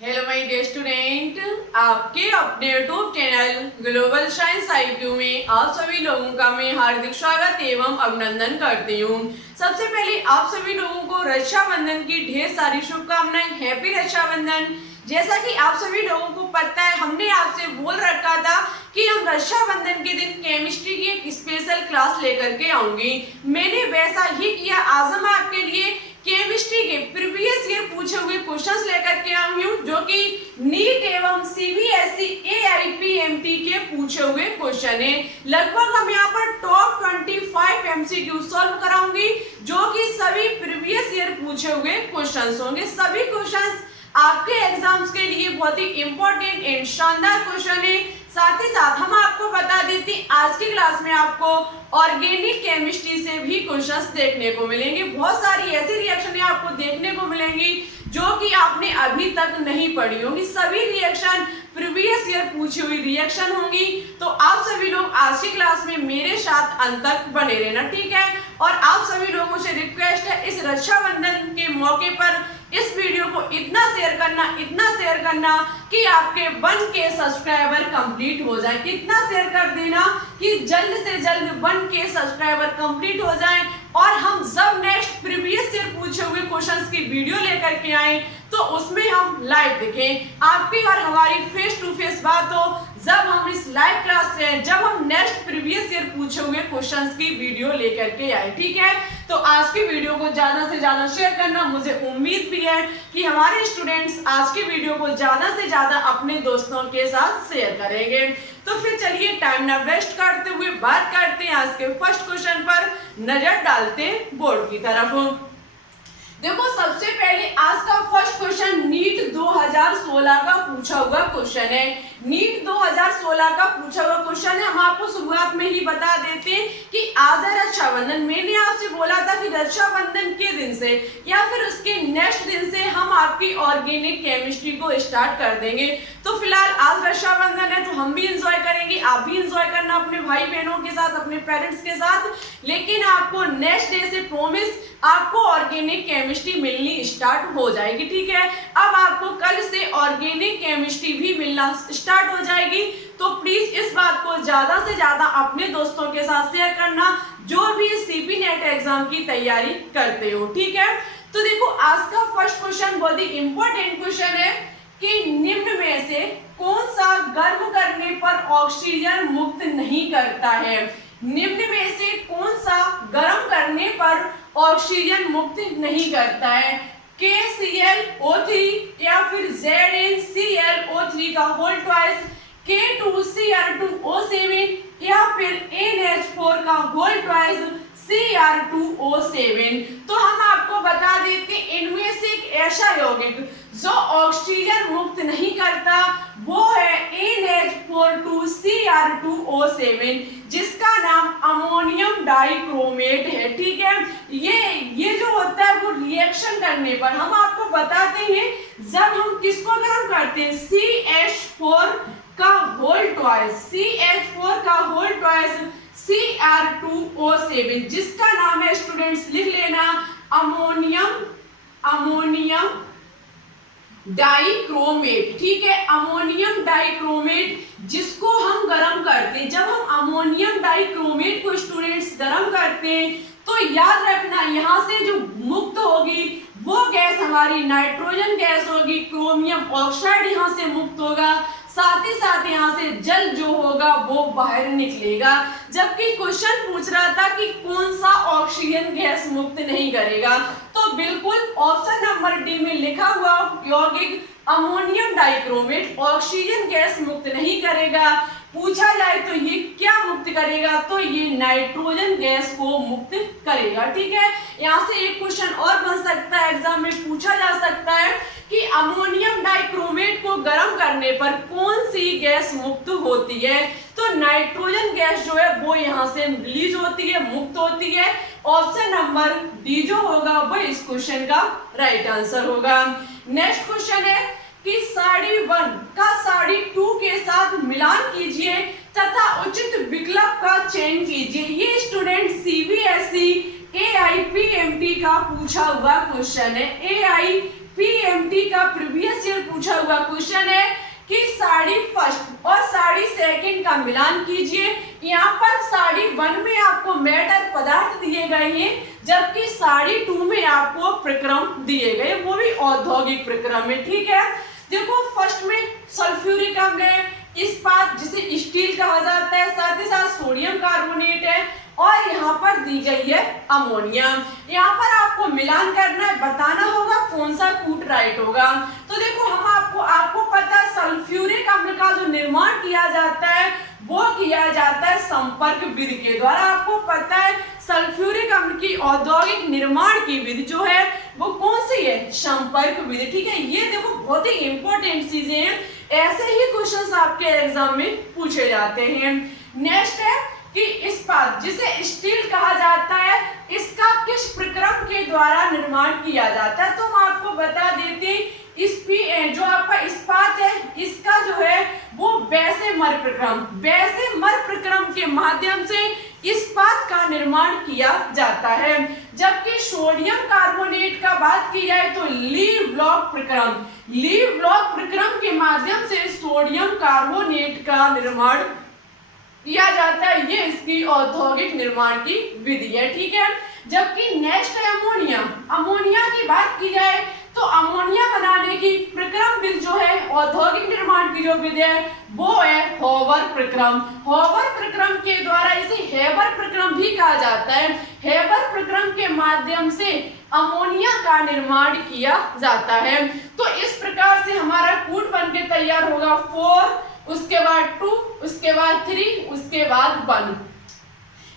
Hello my dear student, आपके अपने YouTube channel global science IQ में आप सभी लोगों का मैं हार्दिक स्वागत एवं अभिनंदन करती हूँ। सबसे पहले आप सभी लोगों को रक्षाबंधन की ढेर सारी शुभकामनाएं। हैप्पी रक्षाबंधन। जैसा कि आप सभी लोगों को पता है, हमने आपसे बोल रखा था कि हम रक्षाबंधन के दिन केमिस्ट्री की एक स्पेशल क्लास लेकर के आऊंगी। मैंने वैसा ही किया। आज हम आपके लिए केमिस्ट्री के प्रीवियस ईयर पूछे हुए क्वेश्चंस लेकर के आई हूँ, जो कि नीट एवं CBSE AIPMT के पूछे हुए क्वेश्चन है। लगभग हम यहाँ पर टॉप 25 MCQ सॉल्व कराऊंगी, जो कि सभी प्रीवियस ईयर पूछे हुए क्वेश्चंस होंगे। सभी क्वेश्चंस आपके एग्जाम्स के लिए बहुत ही इंपॉर्टेंट एंड शानदार क्वेश्चन है। साथ ही साथ हम आपको बता देते हैं, आज की क्लास में आपको ऑर्गेनिक केमिस्ट्री से भी क्वेश्चंस देखने को मिलेंगे। बहुत सारी ऐसी रिएक्शन आपको देखने को मिलेंगी जो कि आपने अभी तक नहीं पढ़ी होंगी। सभी रिएक्शन प्रीवियस ईयर पूछी हुई रिएक्शन होंगी। तो आप सभी लोग आज की क्लास में मेरे साथ अंत तक बने रहना, ठीक है। और आप सभी लोगों से रिक्वेस्ट है, इस रक्षाबंधन के मौके पर इस वीडियो को इतना शेयर करना कि आपके 1K सब्सक्राइबर कंप्लीट हो जाए। इतना शेयर कर देना कि जल्द से जल्द 1K सब्सक्राइबर कंप्लीट हो जाए और हम जब नेक्स्ट प्रीवियस ईयर पूछे हुए क्वेश्चंस की वीडियो लेकर के आए तो उसमें हम लाइव दिखें, आपकी और हमारी फेस टू फेस बात हो। जब हम इस लाइव क्लास से जब हम नेक्स्ट प्रीवियस ईयर पूछे हुए क्वेश्चंस की वीडियो लेकर के आए, ठीक है। तो आज की वीडियो को ज्यादा से ज्यादा शेयर करना। मुझे उम्मीद भी है कि हमारे स्टूडेंट्स आज की वीडियो को ज्यादा से ज्यादा अपने दोस्तों के साथ शेयर करेंगे। तो फिर चलिए टाइम ना वेस्ट करते हुए बात करते हैं आज के फर्स्ट क्वेश्चन पर, नजर डालते हैं बोर्ड की तरफ। देखो, सबसे पहले आज का फर्स्ट क्वेश्चन नीट 2016 का पूछा हुआ क्वेश्चन है। नीट 2016 का पूछा हुआ क्वेश्चन है। हम आपको शुरुआत में ही बता देते हैं कि आज है रक्षाबंधन। मैंने आपसे बोला था कि रक्षाबंधन के दिन से या फिर उसके नेक्स्ट दिन से हम आपकी ऑर्गेनिक केमिस्ट्री को स्टार्ट कर देंगे। तो फिलहाल आज रक्षाबंधन है, तो हम भी इंजॉय करेंगे, आप भी इंजॉय करना अपने भाई बहनों के साथ, अपने पेरेंट्स के साथ। लेकिन आपको नेक्स्ट डे से प्रॉमिस आपको ऑर्गेनिक केमिस्ट्री मिलनी स्टार्ट हो जाएगी, ठीक है। अब आपको कल से ऑर्गेनिक केमिस्ट्री भी मिलना स्टार्ट हो जाएगी। तो प्लीज इस बात को ज्यादा से ज्यादा अपने दोस्तों के साथ शेयर करना जो भी CP नेट एग्जाम की तैयारी करते हो, ठीक है। तो देखो, आज का फर्स्ट क्वेश्चन बहुत ही इंपॉर्टेंट क्वेश्चन है कि निम्न में से कौन सा गर्म करने पर ऑक्सीजन मुक्त नहीं करता है। निम्न में से कौन सा गर्म करने पर ऑक्सीजन मुक्त नहीं करता है। KClO3 या फिर ZnClO3 का होल ट्वाइस, K2Cr2O7 या फिर NH4 का होल ट्वाइस Cr2O7। तो हम आपको बता देते हैं, इनमें से एक ऐसा यौगिक जो ऑक्सीजन मुक्त नहीं करता वो है NH4 जिसका नाम अमोनियम डाइक्रोमेट है, ठीक है। ये जो होता है वो रिएक्शन करने पर हम आपको बताते हैं, जब हम किसको गर्म करते हैं, CH4 का होल ट्वाइस Cr2O7, जिसका नाम है, स्टूडेंट्स लिख लेना, अमोनियम डाइक्रोमेट, ठीक है। अमोनियम डाइक्रोमेट जिसको हम गर्म करते हैं। जब हम अमोनियम डाइक्रोमेट को स्टूडेंट्स गर्म करते हैं तो याद रखना, यहाँ से जो मुक्त होगी वो गैस हमारी नाइट्रोजन गैस होगी, क्रोमियम ऑक्साइड यहाँ से मुक्त होगा, साथ ही साथ यहाँ से जल जो होगा वो बाहर निकलेगा। जबकि क्वेश्चन पूछ रहा था कि कौन सा ऑक्सीजन गैस मुक्त नहीं करेगा, तो बिल्कुल ऑप्शन नंबर डी में लिखा हुआ यौगिक अमोनियम डाइक्रोमेट ऑक्सीजन गैस मुक्त नहीं करेगा। पूछा जाए तो ये क्या मुक्त करेगा, तो ये नाइट्रोजन गैस को मुक्त करेगा, ठीक है। यहाँ से एक क्वेश्चन और बन सकता है, एग्जाम में पूछा जा सकता है कि अमोनियम डाइक्रोमेट को गर्म करने पर कौन सी गैस मुक्त होती है। तो नाइट्रोजन गैस जो है वो यहाँ से रिलीज होती है, मुक्त होती है। ऑप्शन नंबर डी जो होगा वो इस क्वेश्चन का राइट आंसर होगा। नेक्स्ट क्वेश्चन है कि साड़ी 1 का साड़ी 2 के साथ मिलान कीजिए तथा उचित विकल्प का चयन कीजिए। ये स्टूडेंट CBSE AIPMT का पूछा हुआ क्वेश्चन है। पीएमटी का प्रीवियस ईयर पूछा हुआ क्वेश्चन है कि साड़ी फर्स्ट और साड़ी सेकंड का मिलान कीजिए। यहाँ पर साड़ी 1 में आपको मैटर पदार्थ दिए गए हैं, जबकि साड़ी 2 में आपको प्रक्रम दिए गए, वो भी औद्योगिक प्रक्रम में। ठीक है, देखो फर्स्ट में सल्फ्यूरिक अम्ल है, इस्पात जिसे स्टील कहा जाता है, साथ ही साथ सोडियम कार्बोनेट है, और यहाँ पर दी गई है अमोनिया। यहाँ पर आपको मिलान करना है, बताना होगा कौन सा कूट राइट होगा। तो देखो हम आपको पता है सल्फ्यूरिक अम्ल का जो निर्माण किया जाता है वो किया जाता है संपर्क विधि के द्वारा। आपको पता है सल्फ्यूरिक अम्ल की औद्योगिक निर्माण की विधि जो है वो कौन सी है, संपर्क विधि। ठीक है, ये देखो बहुत ही इंपॉर्टेंट चीजें हैं, ऐसे ही क्वेश्चंस आपके एग्जाम में पूछे जाते हैं। नेक्स्ट है कि इस्पात जिसे स्टील कहा जाता है, इसका किस प्रक्रम के द्वारा निर्माण किया जाता है। तो हम आपको बता देते हैं जो आपका इस्पात है इसका जो है वो बेसेमर प्रक्रम के माध्यम से इस्पात का निर्माण किया जाता है। जबकि सोडियम कार्बोनेट का बात की जाए तो ली ब्लॉक प्रक्रम के माध्यम से सोडियम कार्बोनेट का निर्माण किया जाता है, ये इसकी औद्योगिक निर्माण की विधि है। ठीक है, जबकि नेक्स्ट है अमोनिया की बात की जाए तो अमोनिया बनाने की प्रक्रम विधि जो है, औद्योगिक निर्माण की जो विधि है वो है हॉवर प्रक्रम के द्वारा, इसे हेबर प्रक्रम भी कहा जाता है। हेबर प्रक्रम के माध्यम से अमोनिया का निर्माण किया जाता है। तो इस प्रकार से हमारा कूट बनके तैयार होगा 4, उसके बाद 2, उसके बाद 3, उसके बाद 1।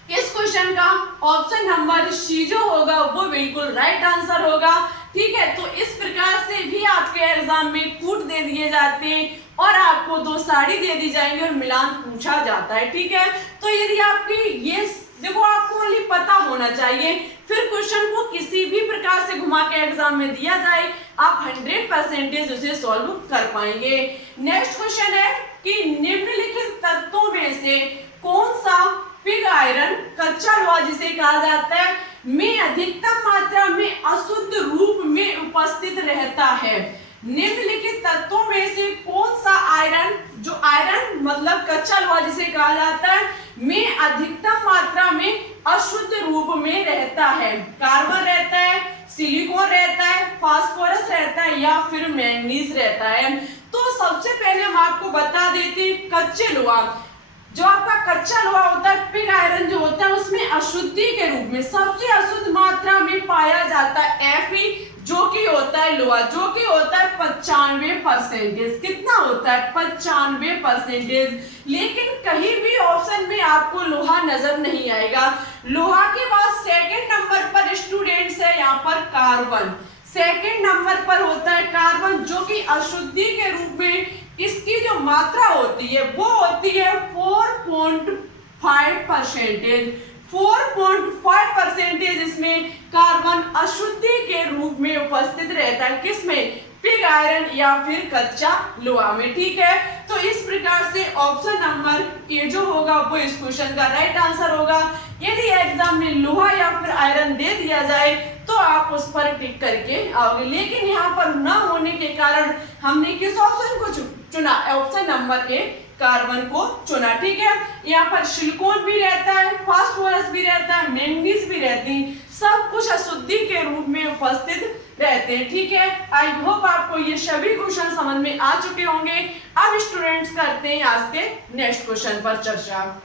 इस क्वेश्चन का ऑप्शन नंबर सी जो होगा वो बिल्कुल राइट आंसर होगा। ठीक है, तो इस प्रकार से भी आपके एग्जाम में कूट दे दिए जाते हैं और आपको 2 साड़ी दे दी जाएंगी और मिलान पूछा जाता है। ठीक है, तो यदि आपकी ये देखो आपको ओनली पता होना चाहिए, फिर क्वेश्चन को किसी भी प्रकार से घुमा के एग्जाम में दिया जाए आप 100% उसे सॉल्व कर पाएंगे। नेक्स्ट क्वेश्चन है कि निम्नलिखित तत्वों में से कौन सा पिग आयरन कच्चा लोहा जिसे कहा जाता है में अधिकतम मात्रा में अशुद्ध रूप में उपस्थित रहता है। निम्नलिखित तत्वों में से कौन सा आयरन, जो आयरन मतलब कच्चा लोहा जिसे कहा जाता है, में अधिकतम मात्रा में अशुद्ध रूप में रहता है। कार्बन रहता है, सिलिकॉन रहता है, फास्फोरस रहता है या फिर मैंगनीज रहता है। तो सबसे पहले हम आपको बता देते हैं कच्चे लोहा, जो आपका कच्चा लोहा होता है, पिग आयरन जो होता है उसमें अशुद्धि के रूप में सबसे अशुद्ध मात्रा में पाया जाता है Fe, जो कि होता है लोहा, जो कि होता है 95%। कितना होता है 95%। लेकिन कहीं भी ऑप्शन में आपको लोहा नजर नहीं आएगा। लोहा के बाद सेकंड नंबर पर स्टूडेंट्स है यहाँ पर कार्बन, सेकंड नंबर पर होता है कार्बन, जो कि अशुद्धि के रूप में इसकी जो मात्रा होती है वो होती है 4.5%। 4.5% इसमें कार्बन अशुद्धि के रूप में उपस्थित रहता है, किसमें, पिग आयरन या फिर कच्चा लोहा में। ठीक है, तो इस प्रकार से ऑप्शन नंबर ए जो होगा वो इस क्वेश्चन का राइट आंसर होगा। यदि एग्जाम में लोहा या फिर आयरन दे दिया जाए तो आप उस पर टिक करके आओगे, लेकिन यहाँ पर न होने के कारण हमने किस ऑप्शन को चुना, ऑप्शन नंबर ए कार्बन को चुना। ठीक है, यहाँ पर सिलिकॉन भी रहता है, फास्फोरस भी रहता है, मैंगनीज भी रहती है, सब कुछ अशुद्धि के रूप में उपस्थित रहते हैं। ठीक है, आई होप आपको ये सभी क्वेश्चन समझ में आ चुके होंगे। अब स्टूडेंट्स करते हैं आज के नेक्स्ट क्वेश्चन पर चर्चा।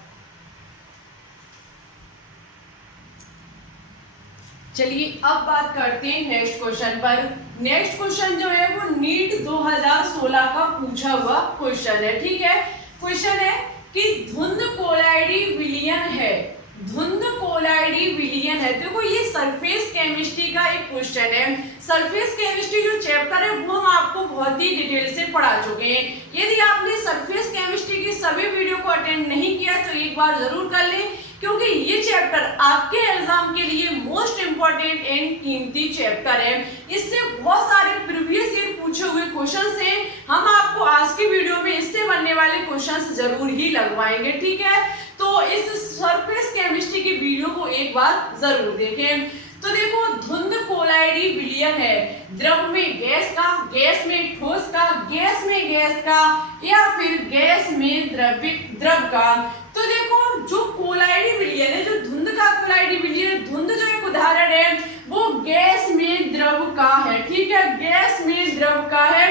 चलिए अब बात करते हैं नेक्स्ट क्वेश्चन पर। नेक्स्ट क्वेश्चन जो है वो नीट 2016 का पूछा हुआ क्वेश्चन है। ठीक है, क्वेश्चन है कि धुंध कोलाइडी विलयन है, धुंध कोलाइडी विलयन है। देखो ये सरफेस केमिस्ट्री का एक क्वेश्चन है। सरफेस केमिस्ट्री जो चैप्टर है वो हम आपको बहुत ही डिटेल से पढ़ा चुके हैं। यदि आपने सरफेस केमिस्ट्री की सभी वीडियो को अटेंड नहीं किया तो एक बार जरूर कर लें, क्योंकि ये चैप्टर आपके एग्जाम के लिए मोस्ट इंपॉर्टेंट एंड कीमती चैप्टर है। इससे बहुत सारे प्रीवियस ईयर पूछे हुए क्वेश्चंस हैं। हम आपको आज की वीडियो में इससे बनने वाले क्वेश्चंस जरूर ही लगवाएंगे। ठीक है, तो इस सरफेस केमिस्ट्री की वीडियो को एक बार जरूर देखें। तो देखो धुंध कोलाइडी विलयन है, द्रव में गैस का, गैस में ठोस का, गैस में गैस का या फिर गैस में द्रव का। तो देखो जो कोलाइडी विलयन है, जो धुंध का कोलाइडी विलयन है, धुंध जो एक उदाहरण है वो गैस में द्रव का है, ठीक है, गैस में द्रव का है।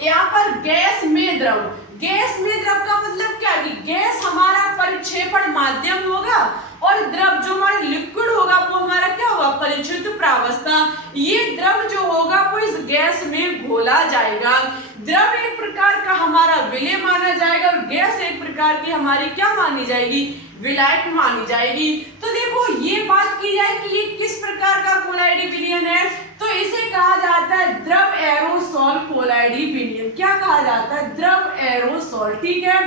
यहाँ पर गैस में द्रव, गैस में द्रव का मतलब क्या कि गैस हमारा परिक्षेपण माध्यम होगा और द्रव जो हमारा लिक्विड होगा वो हमारा क्या होगा, परिचित प्रावस्था। ये द्रव जो होगा वो इस गैस में घोला जाएगा। द्रव एक प्रकार का हमारा विलय माना जाएगा और गैस एक प्रकार की हमारी क्या मानी जाएगी, विलायक मानी जाएगी। तो देखो ये बात की जाए कि ये किस प्रकार का कोलाइडी विलयन है, तो इसे कहा जाता है द्रव एरोसोल कोलाइडी विलयन। क्या कहा जाता है, द्रव एरोसोल, ठीक है,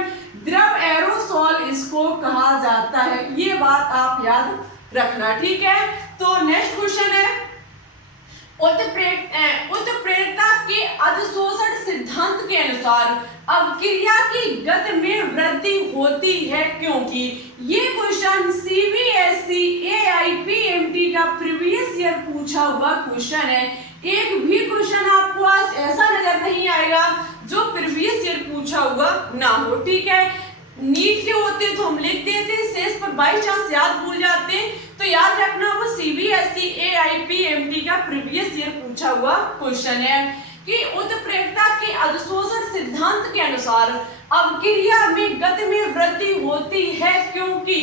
द्रव एरोसोल इसको कहा जाता है, ये बात आप याद रखना, ठीक है। तो नेक्स्ट क्वेश्चन है, उत्प्रेरकता के अधिशोषण सिद्धांत के अनुसार अवक्रिया की गति में वृद्धि होती है क्योंकि। ये क्वेश्चन सीबीएसई एआईपीएमटी का प्रीवियस ईयर पूछा हुआ क्वेश्चन है। एक भी क्वेश्चन आपको आज ऐसा नजर नहीं आएगा जो प्रीवियस ईयर पूछा हुआ ना हो, ठीक है। नीट के होते तो हम लिख देते, शेष पर बाई चांस याद भूल जाते, तो याद रखना वो सीबीएसई एआईपीएमटी का प्रीवियस ईयर पूछा हुआ क्वेश्चन है कि उत्प्रेरकता के अधिशोषण सिद्धांत के अनुसार अवक्रिया में गति में वृद्धि होती है क्योंकि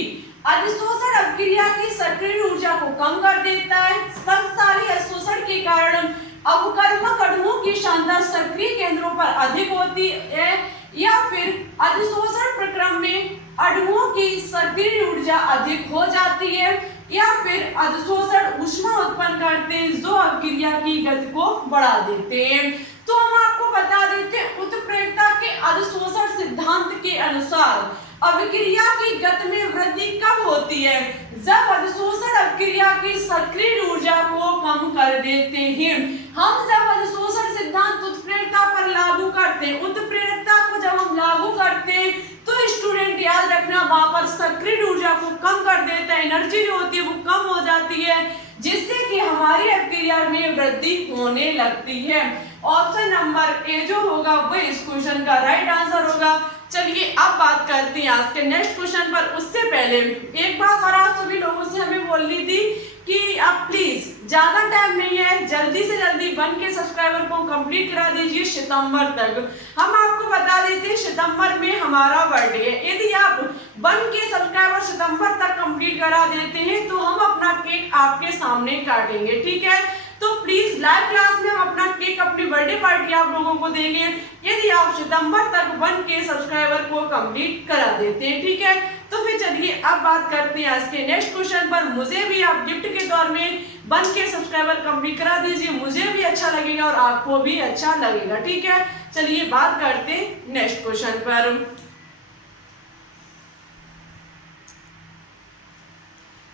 अधिशोषण अवक्रिया की सक्रिय ऊर्जा को कम कर देता है। समस्थानिक अधिशोषण के कारण अवकर्मक अणुओं की क्षमता सक्रिय केंद्रों पर अधिक होती है या फिर अधिशोषण प्रक्रम में अणुओं की सक्रिय ऊर्जा अधिक हो जाती है या फिर अधिशोषण ऊष्मा उत्पन्न करते हैं जो अवक्रिया की गति को बढ़ा देते हैं। तो हम आपको बता देते हैं उत्प्रेरकता के अधिशोषण सिद्धांत के अनुसार अवक्रिया की गति में वृद्धि कब होती है, जब अधिशोषण अवक्रिया की सक्रिय ऊर्जा को कम कर देते हैं। हम जब अधिशोषण सिद्धांत उत्प्रेरकता पर लागू करते हैं, उत्प्रेरकता को जब हम लागू करते हैं तो स्टूडेंट याद रखना वहां पर सक्रिय ऊर्जा को कम कर देता है, एनर्जी जो होती है वो कम हो जाती है जिससे कि हमारी अवक्रिया में वृद्धि होने लगती है। ऑप्शन नंबर ए जो होगा वह इस क्वेश्चन का राइट आंसर होगा। चलिए अब बात करते हैं आज के नेक्स्ट क्वेश्चन पर। उससे पहले एक बात और आप सभी लोगों से हमें बोलनी थी कि आप प्लीज ज्यादा टाइम नहीं है, जल्दी से जल्दी 1K सब्सक्राइबर को कंप्लीट करा दीजिए सितंबर तक। हम आपको बता देते हैं सितंबर में हमारा बर्थडे है। यदि आप 1K सब्सक्राइबर सितंबर तक कंप्लीट करा देते हैं तो हम अपना केक आपके सामने काटेंगे, ठीक है। तो प्लीज लाइव क्लास में हम अपना केक, अपनी बर्थडे पार्टी आप लोगों को देंगे यदि आप सितंबर तक 1K सब्सक्राइबर को कंप्लीट करा देते हैं, ठीक है। तो फिर चलिए अब बात करते हैं आज के नेक्स्ट क्वेश्चन पर। मुझे भी आप गिफ्ट के तौर में 1K सब्सक्राइबर कंप्लीट करा दीजिए, मुझे भी अच्छा लगेगा और आपको भी अच्छा लगेगा, ठीक है। चलिए बात करते हैं नेक्स्ट क्वेश्चन पर।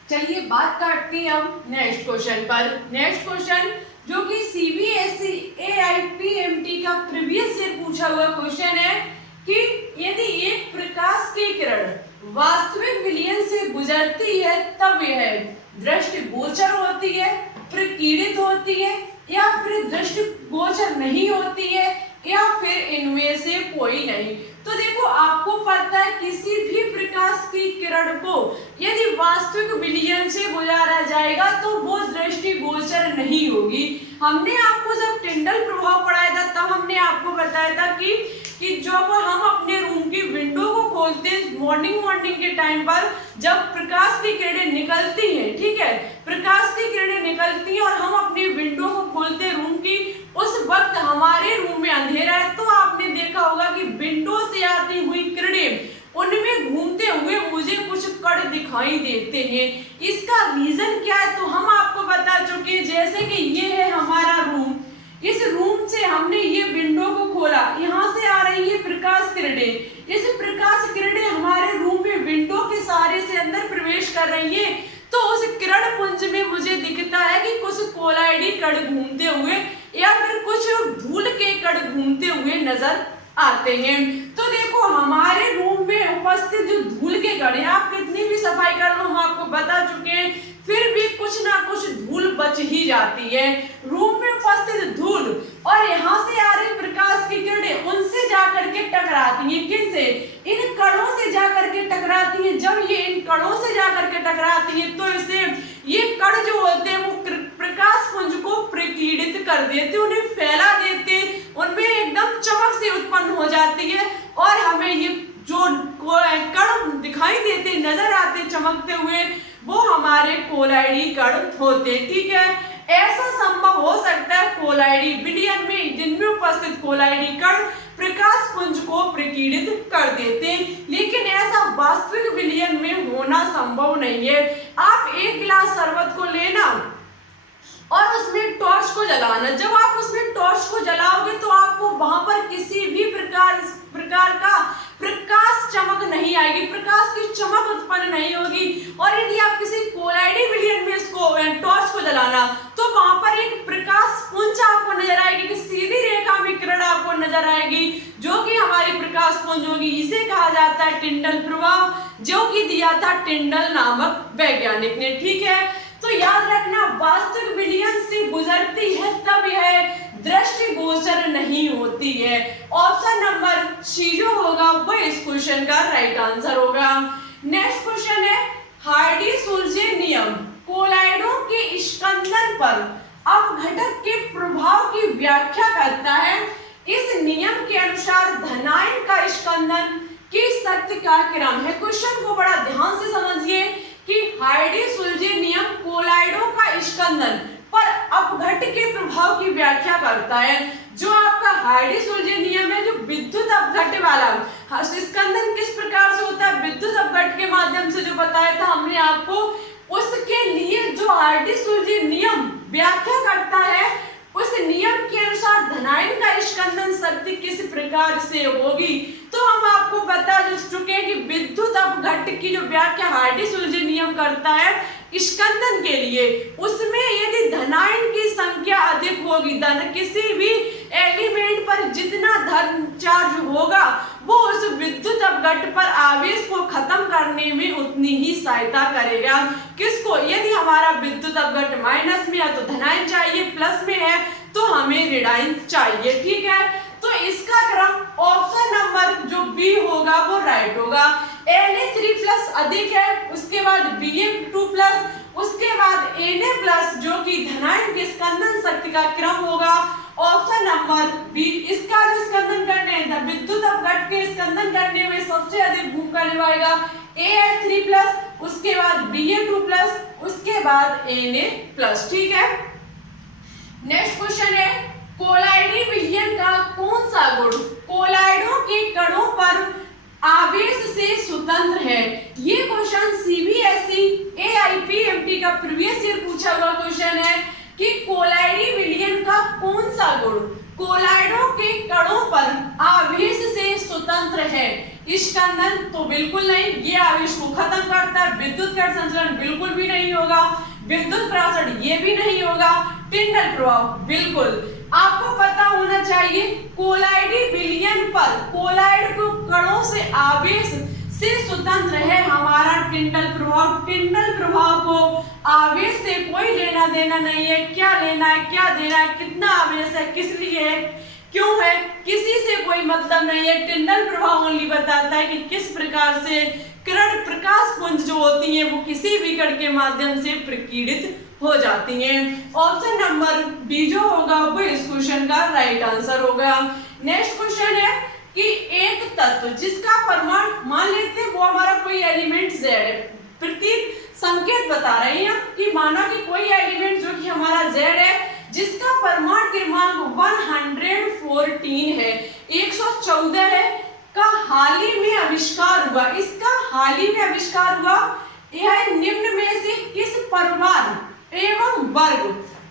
चलिए बात करते हैं अब नेक्स्ट क्वेश्चन पर। नेक्स्ट क्वेश्चन जो कि सीबीएसई एआईपीएमटी का प्रीवियस ईयर पूछा हुआ क्वेश्चन है कि यदि एक प्रकाश की किरण वास्तविक विलयन से गुजरती है तब यह दृष्टिगोचर होती है, प्रकीर्णित होती है या फिर दृष्टिगोचर नहीं होती है या फिर इनमें से कोई नहीं। तो देखो आपको पता है किसी भी प्रकाश की किरण को यदि वास्तविक विलयन से गुजारा जाएगा तो वो दृष्टिगोचर नहीं होगी। हमने आपको जब टिंडल प्रभाव पढ़ाया था तब हमने आपको बताया था कि जब हम अपने रूम की विंडो को खोलते हैं मॉर्निंग के टाइम पर, जब प्रकाश की किरणें निकलती हैं, ठीक है, प्रकाश की किरणें निकलती हैं और हम अपनी विंडो को खोलते हैं रूम की, उस वक्त हमारे रूम में अंधेरा है तो आपने देखा होगा कि विंडो से आती हुई किरणें उनमें घूमते हुए मुझे कुछ कण दिखाई देते हैं। इसका रीजन क्या है तो हम आपको बता चुके हैं, जैसे कि ये है हमारा रूम, इस रूम से हमने ये विंडो को खोला, यहाँ से आ रही है प्रकाश किरणें, इस प्रकाश किरणें हमारे रूम में विंडो के सहारे से अंदर प्रवेश कर रही है तो उस किरण पुंज में मुझे दिखता है कि कुछ कोलाइडी कण घूमते हुए या फिर कुछ धूल के कण घूमते हुए नजर आते हैं। तो देखो हमारे रूम में उपस्थित जो धूल के कण हैं, आप कितनी भी सफाई कर लो हम आपको बता चुके हैं, फिर भी कुछ ना कुछ धूल जाती है। रूम में उपस्थित धूल और यहाँ से आ रही प्रकाश की किरणें उनसे जाकर के टकराती हैं। किनसे? इन कणों से जाकर के टकराती हैं। जब ये इन कणों से जाकर के टकराती हैं तो इसे ये कण जो होते हैं वो प्रकाश पुंज को प्रकीर्णित कर देते, उन्हें फैला देते, उनमें एकदम चमक से उत्पन्न हो जाती है और हमें ये जो कण दिखाई देते नजर आते चमकते हुए वो हमारे कोलाइडी कण होते। ठीक है, ऐसा संभव हो सकता है कोलाइडी विलयन में, जिनमें उपस्थित कोलाइडी कण प्रकाश पुंज को प्रकीर्णित कर देते, लेकिन ऐसा वास्तविक विलयन में होना संभव नहीं है। आप एक गिलास शरबत को लेना और उसमें टॉर्च को जलाना। जब आप उसमें टॉर्च को जलाओगे तो आपको वहां पर किसी भी प्रकार का प्रकाश चमक नहीं आएगी, प्रकाश की चमक उत्पन्न नहीं होगी। और यदि आप किसी कोलाइडी विलयन में इसको टॉर्च को जलाना तो वहां पर एक प्रकाश पुंज आपको नजर आएगी कि सीधी रेखा में किरण आपको नजर आएगी, जो कि हमारी प्रकाश पुंज होगी। इसे कहा जाता है टिंडल प्रभाव, जो कि दिया था टिंडल नामक वैज्ञानिक ने। ठीक है, तो याद रखना वास्तविक विलयन से गुजरती है तब यह दृष्टिगोचर नहीं होती है। ऑप्शन नंबर सी जो होगा वो इस क्वेश्चन का राइट आंसर होगा। नेक्स्ट क्वेश्चन है हार्डी-सुलजे नियम कोलाइडों के स्कंदन पर अपघटक के प्रभाव की व्याख्या करता है। इस नियम के अनुसार धनायन का स्कंदन किस शक्ति का क्रम है? क्वेश्चन को बड़ा ध्यान से समझिए कि हार्डी-सुलजे नियम कोलाइडों का स्कंदन पर अपघट के प्रभाव की व्याख्या करता है। जो आपका हार्डी-सुलजे नियम है, जो विद्युत अपघट वाला स्कंदन किस प्रकार से होता है, विद्युत अपघट के माध्यम से जो बताया था हमने आपको, उसके लिए जो हार्डी-सुलजे नियम व्याख्या करता है, उस नियम के अनुसार धनायन का स्कंदन शक्ति किस प्रकार से होगी। तो हम आपको बता चुके हैं कि विद्युत अपघट की जो व्याख्या हार्डी-सुलजे नियम करता है स्कंदन के लिए, उसमें यदि धनायन की संख्या अधिक होगी, किसी भी एलिमेंट पर जितना धन चार्ज होगा वो उस विद्युत अपघट पर आवेश को खत्म करने में उतनी ही सहायता करेगा। किसको? यदि हमारा विद्युत अपघट माइनस में है तो धनायन चाहिए, प्लस में है तो हमें ऋणायन चाहिए। ठीक है, तो इसका क्रम ऑप्शन नंबर जो बी होगा वो राइट होगा। Na3+ अधिक है, उसके बाद Bm2+, उसके बाद Na+ जो कि धनायन के स्कंदन शक्ति का क्रम होगा। ऑप्शन नंबर बी इसका जो स्कंदन करने विद्युत अपघट के स्कंदन करने में सबसे अधिक भूमिका निभाएगा Al3+, उसके बाद Bm2+, उसके बाद Na+। ठीक है, नेक्स्ट क्वेश्चन है कोलाइडी विलयन का कौन सा गुण कोलाइडों के कणों पर आवेश से स्वतंत्र है? ये क्वेश्चन सीबीएसई AIPMT का प्रीवियस ईयर पूछा हुआ क्वेश्चन है कि कोलाइडी विलयन का कौन सा गुण कोलाइडों के कणों पर आवेश से स्वतंत्र है? स्कंदन तो बिल्कुल नहीं, ये आवेश को खत्म करता है। विद्युत कण संचलन बिल्कुल भी नहीं होगा, विद्युत प्रासरण ये भी नहीं होगा, टिंडल प्रभाव बिल्कुल। आपको पता होना चाहिए कोलाइडी विलयन पर कोलाइड को कणों से आवेश से स्वतंत्र है हमारा टिंडल प्रभाव। टिंडल प्रभाव को आवेश से कोई लेना देना नहीं है, क्या लेना है क्या देना है, कितना आवेश है, किस लिए है, क्यों है, किसी से कोई मतलब नहीं है। टिंडल प्रभाव ओनली बताता है कि किस प्रकार से किरण प्रकाश पुंज जो होती है वो किसी भी कण के माध्यम से प्रकीर्णित हो जाती हैं। ऑप्शन नंबर बी जो होगा वो इस क्वेश्चन का राइट आंसर होगा। नेक्स्ट क्वेश्चन है कि एक तत्व जिसका परमाणु मान लेते हैं वो हमारा कोई एलिमेंट Z है, प्रतीक संकेत बता रहे हैं कि माना कि कोई एलिमेंट जो कि हमारा Z है जिसका परमाणु क्रमांक 114 है, 114 है, का हाल ही में आविष्कार हुआ। इसका हाल ही में आविष्कार हुआ, यह निम्न में से किस परमाणु एवं वर्ग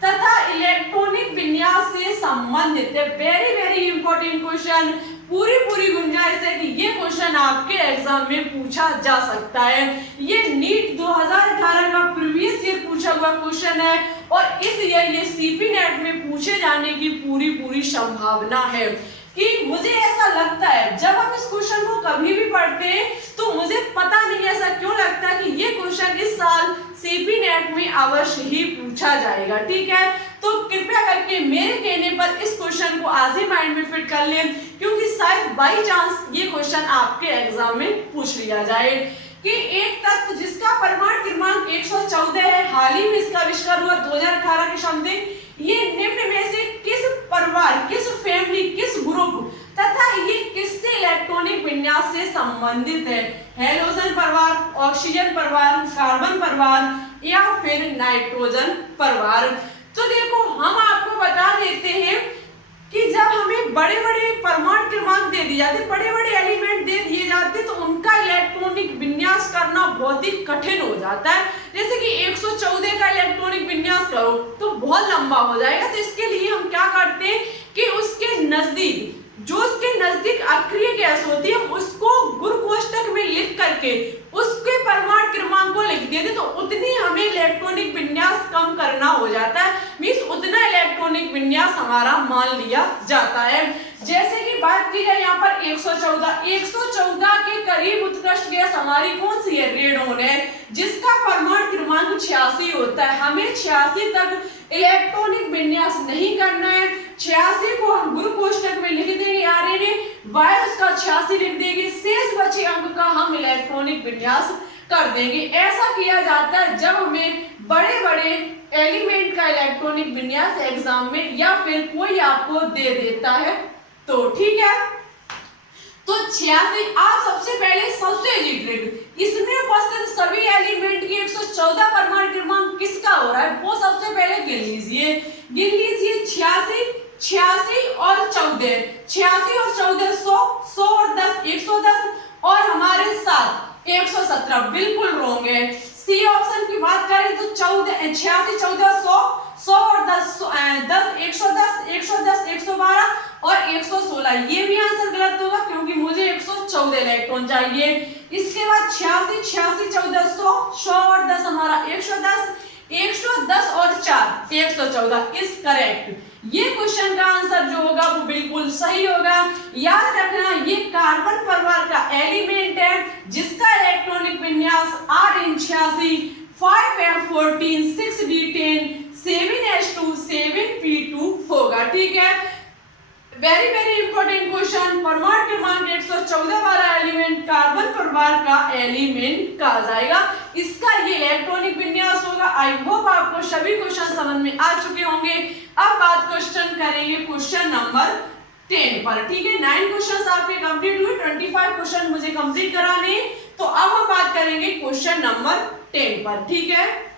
तथा इलेक्ट्रॉनिक विन्यास से संबंधित है? वेरी वेरी इंपॉर्टेंट क्वेश्चन, पूरी गुंजाइश है कि ये क्वेश्चन आपके एग्जाम में पूछा जा सकता है। ये नीट 2018 का प्रीवियस ईयर पूछा हुआ क्वेश्चन है और इस ईयर ये सीपी नेट में पूछे जाने की पूरी संभावना है। कि मुझे ऐसा लगता है जब हम इस क्वेश्चन को कभी भी पढ़ते हैं तो मुझे पता नहीं ऐसा क्यों लगता है कि ये क्वेश्चन इस साल सीपी नेट में में अवश्य ही पूछा जाएगा। ठीक है, तो कृपया करके मेरे कहने पर इस क्वेश्चन को आज ही माइंड में फिट कर लें, क्योंकि शायद बाई चांस ये क्वेश्चन आपके एग्जाम में पूछ लिया जाए कि एक तत्व जिसका परमाणु क्रमांक 114 है, हाल ही में इसका आविष्कार हुआ 2018 के समथिंग, ये निम्न में से किस परिवार, किस फैमिली, किस ग्रुप तथा ये किससे इलेक्ट्रॉनिक विन्यास से संबंधित है? हेलोजन परिवार, ऑक्सीजन परिवार, कार्बन परिवार या फिर नाइट्रोजन परिवार। तो देखो हम आपको बता देते हैं कि जब हमें बड़े बड़े परमाणु क्रमांक दे दिए जाते, बड़े बड़े एलिमेंट दे दिए जाते, तो उनका इलेक्ट्रॉनिक विन्यास करना बहुत ही कठिन हो जाता है। जैसे कि 114 का इलेक्ट्रॉनिक विन्यास करो तो बहुत लंबा हो जाएगा। तो इसके लिए हम क्या करते हैं कि उसके नजदीक, जो उसके नजदीक अक्रिय गैस होती है, उसको गुरु कोष्ठक में लिख करके उसके परमाणु क्रमांक को लिख देते, तो उतनी हमें इलेक्ट्रॉनिक विन्यास कम करना हो जाता है, मींस उतना इलेक्ट्रॉनिक विन्यास हमारा मान लिया जाता है। जैसे कि बात की जाए यहाँ पर 114 के करीब उत्कृष्ट गैस हमारी कौन सी है? रेडोन है, जिसका परमाणु क्रमांक 86 होता है। हमें 86 तक इलेक्ट्रॉनिक विन्यास नहीं करना है। 86 को हम गुरु कोष्ठक में लिख देंगे, आरएनए वायर उसका 86 लिख देंगे, शेष बचे अंक का हम इलेक्ट्रॉनिक विन्यास कर देंगे। ऐसा किया जाता है जब हमें बड़े बड़े एलिमेंट का इलेक्ट्रॉनिक विन्यास एग्जाम में या फिर कोई आपको दे देता है तो। ठीक है, तो 86 आप सबसे पहले सबसे इजी ट्रिक, इसमें उपस्थित सभी एलिमेंट की 114 परमाणु क्रमांक किसका हो रहा है वो सबसे पहले गिन लीजिए। 86 और 14, 86 और 14 100 और 10 110 और हमारे साथ 117 बिल्कुल रॉन्ग है। सी ऑप्शन की बात करें तो 86 14 100 और 10 110 112 और 116, ये भी आंसर गलत होगा क्योंकि मुझे 114 इलेक्ट्रॉन चाहिए। इसके बाद 86 14 100 और 10 हमारा 110 और 4 114 इज करेक्ट। ये क्वेश्चन का आंसर जो होगा वो बिल्कुल सही होगा। याद रखना ये कार्बन परिवार का एलिमेंट है जिसका इलेक्ट्रॉनिक विन्यास R86 5f14 6d10 7s2 7p2 होगा। ठीक है, वेरी इंपॉर्टेंट क्वेश्चन। परमाणु क्रमांक 114 वाला एलिमेंट कार्बन परिवार का एलिमेंट कहा जाएगा, इसका ये इलेक्ट्रॉनिक विन्यास होगा। आई होप आपको सभी क्वेश्चन समझ में आ चुके होंगे। अब बात क्वेश्चन करेंगे क्वेश्चन नंबर 10 पर। ठीक है, 9 क्वेश्चंस आपके कंप्लीट हुए, 25 क्वेश्चन मुझे कंप्लीट कराने, तो अब हम बात करेंगे क्वेश्चन नंबर 10 पर। ठीक है,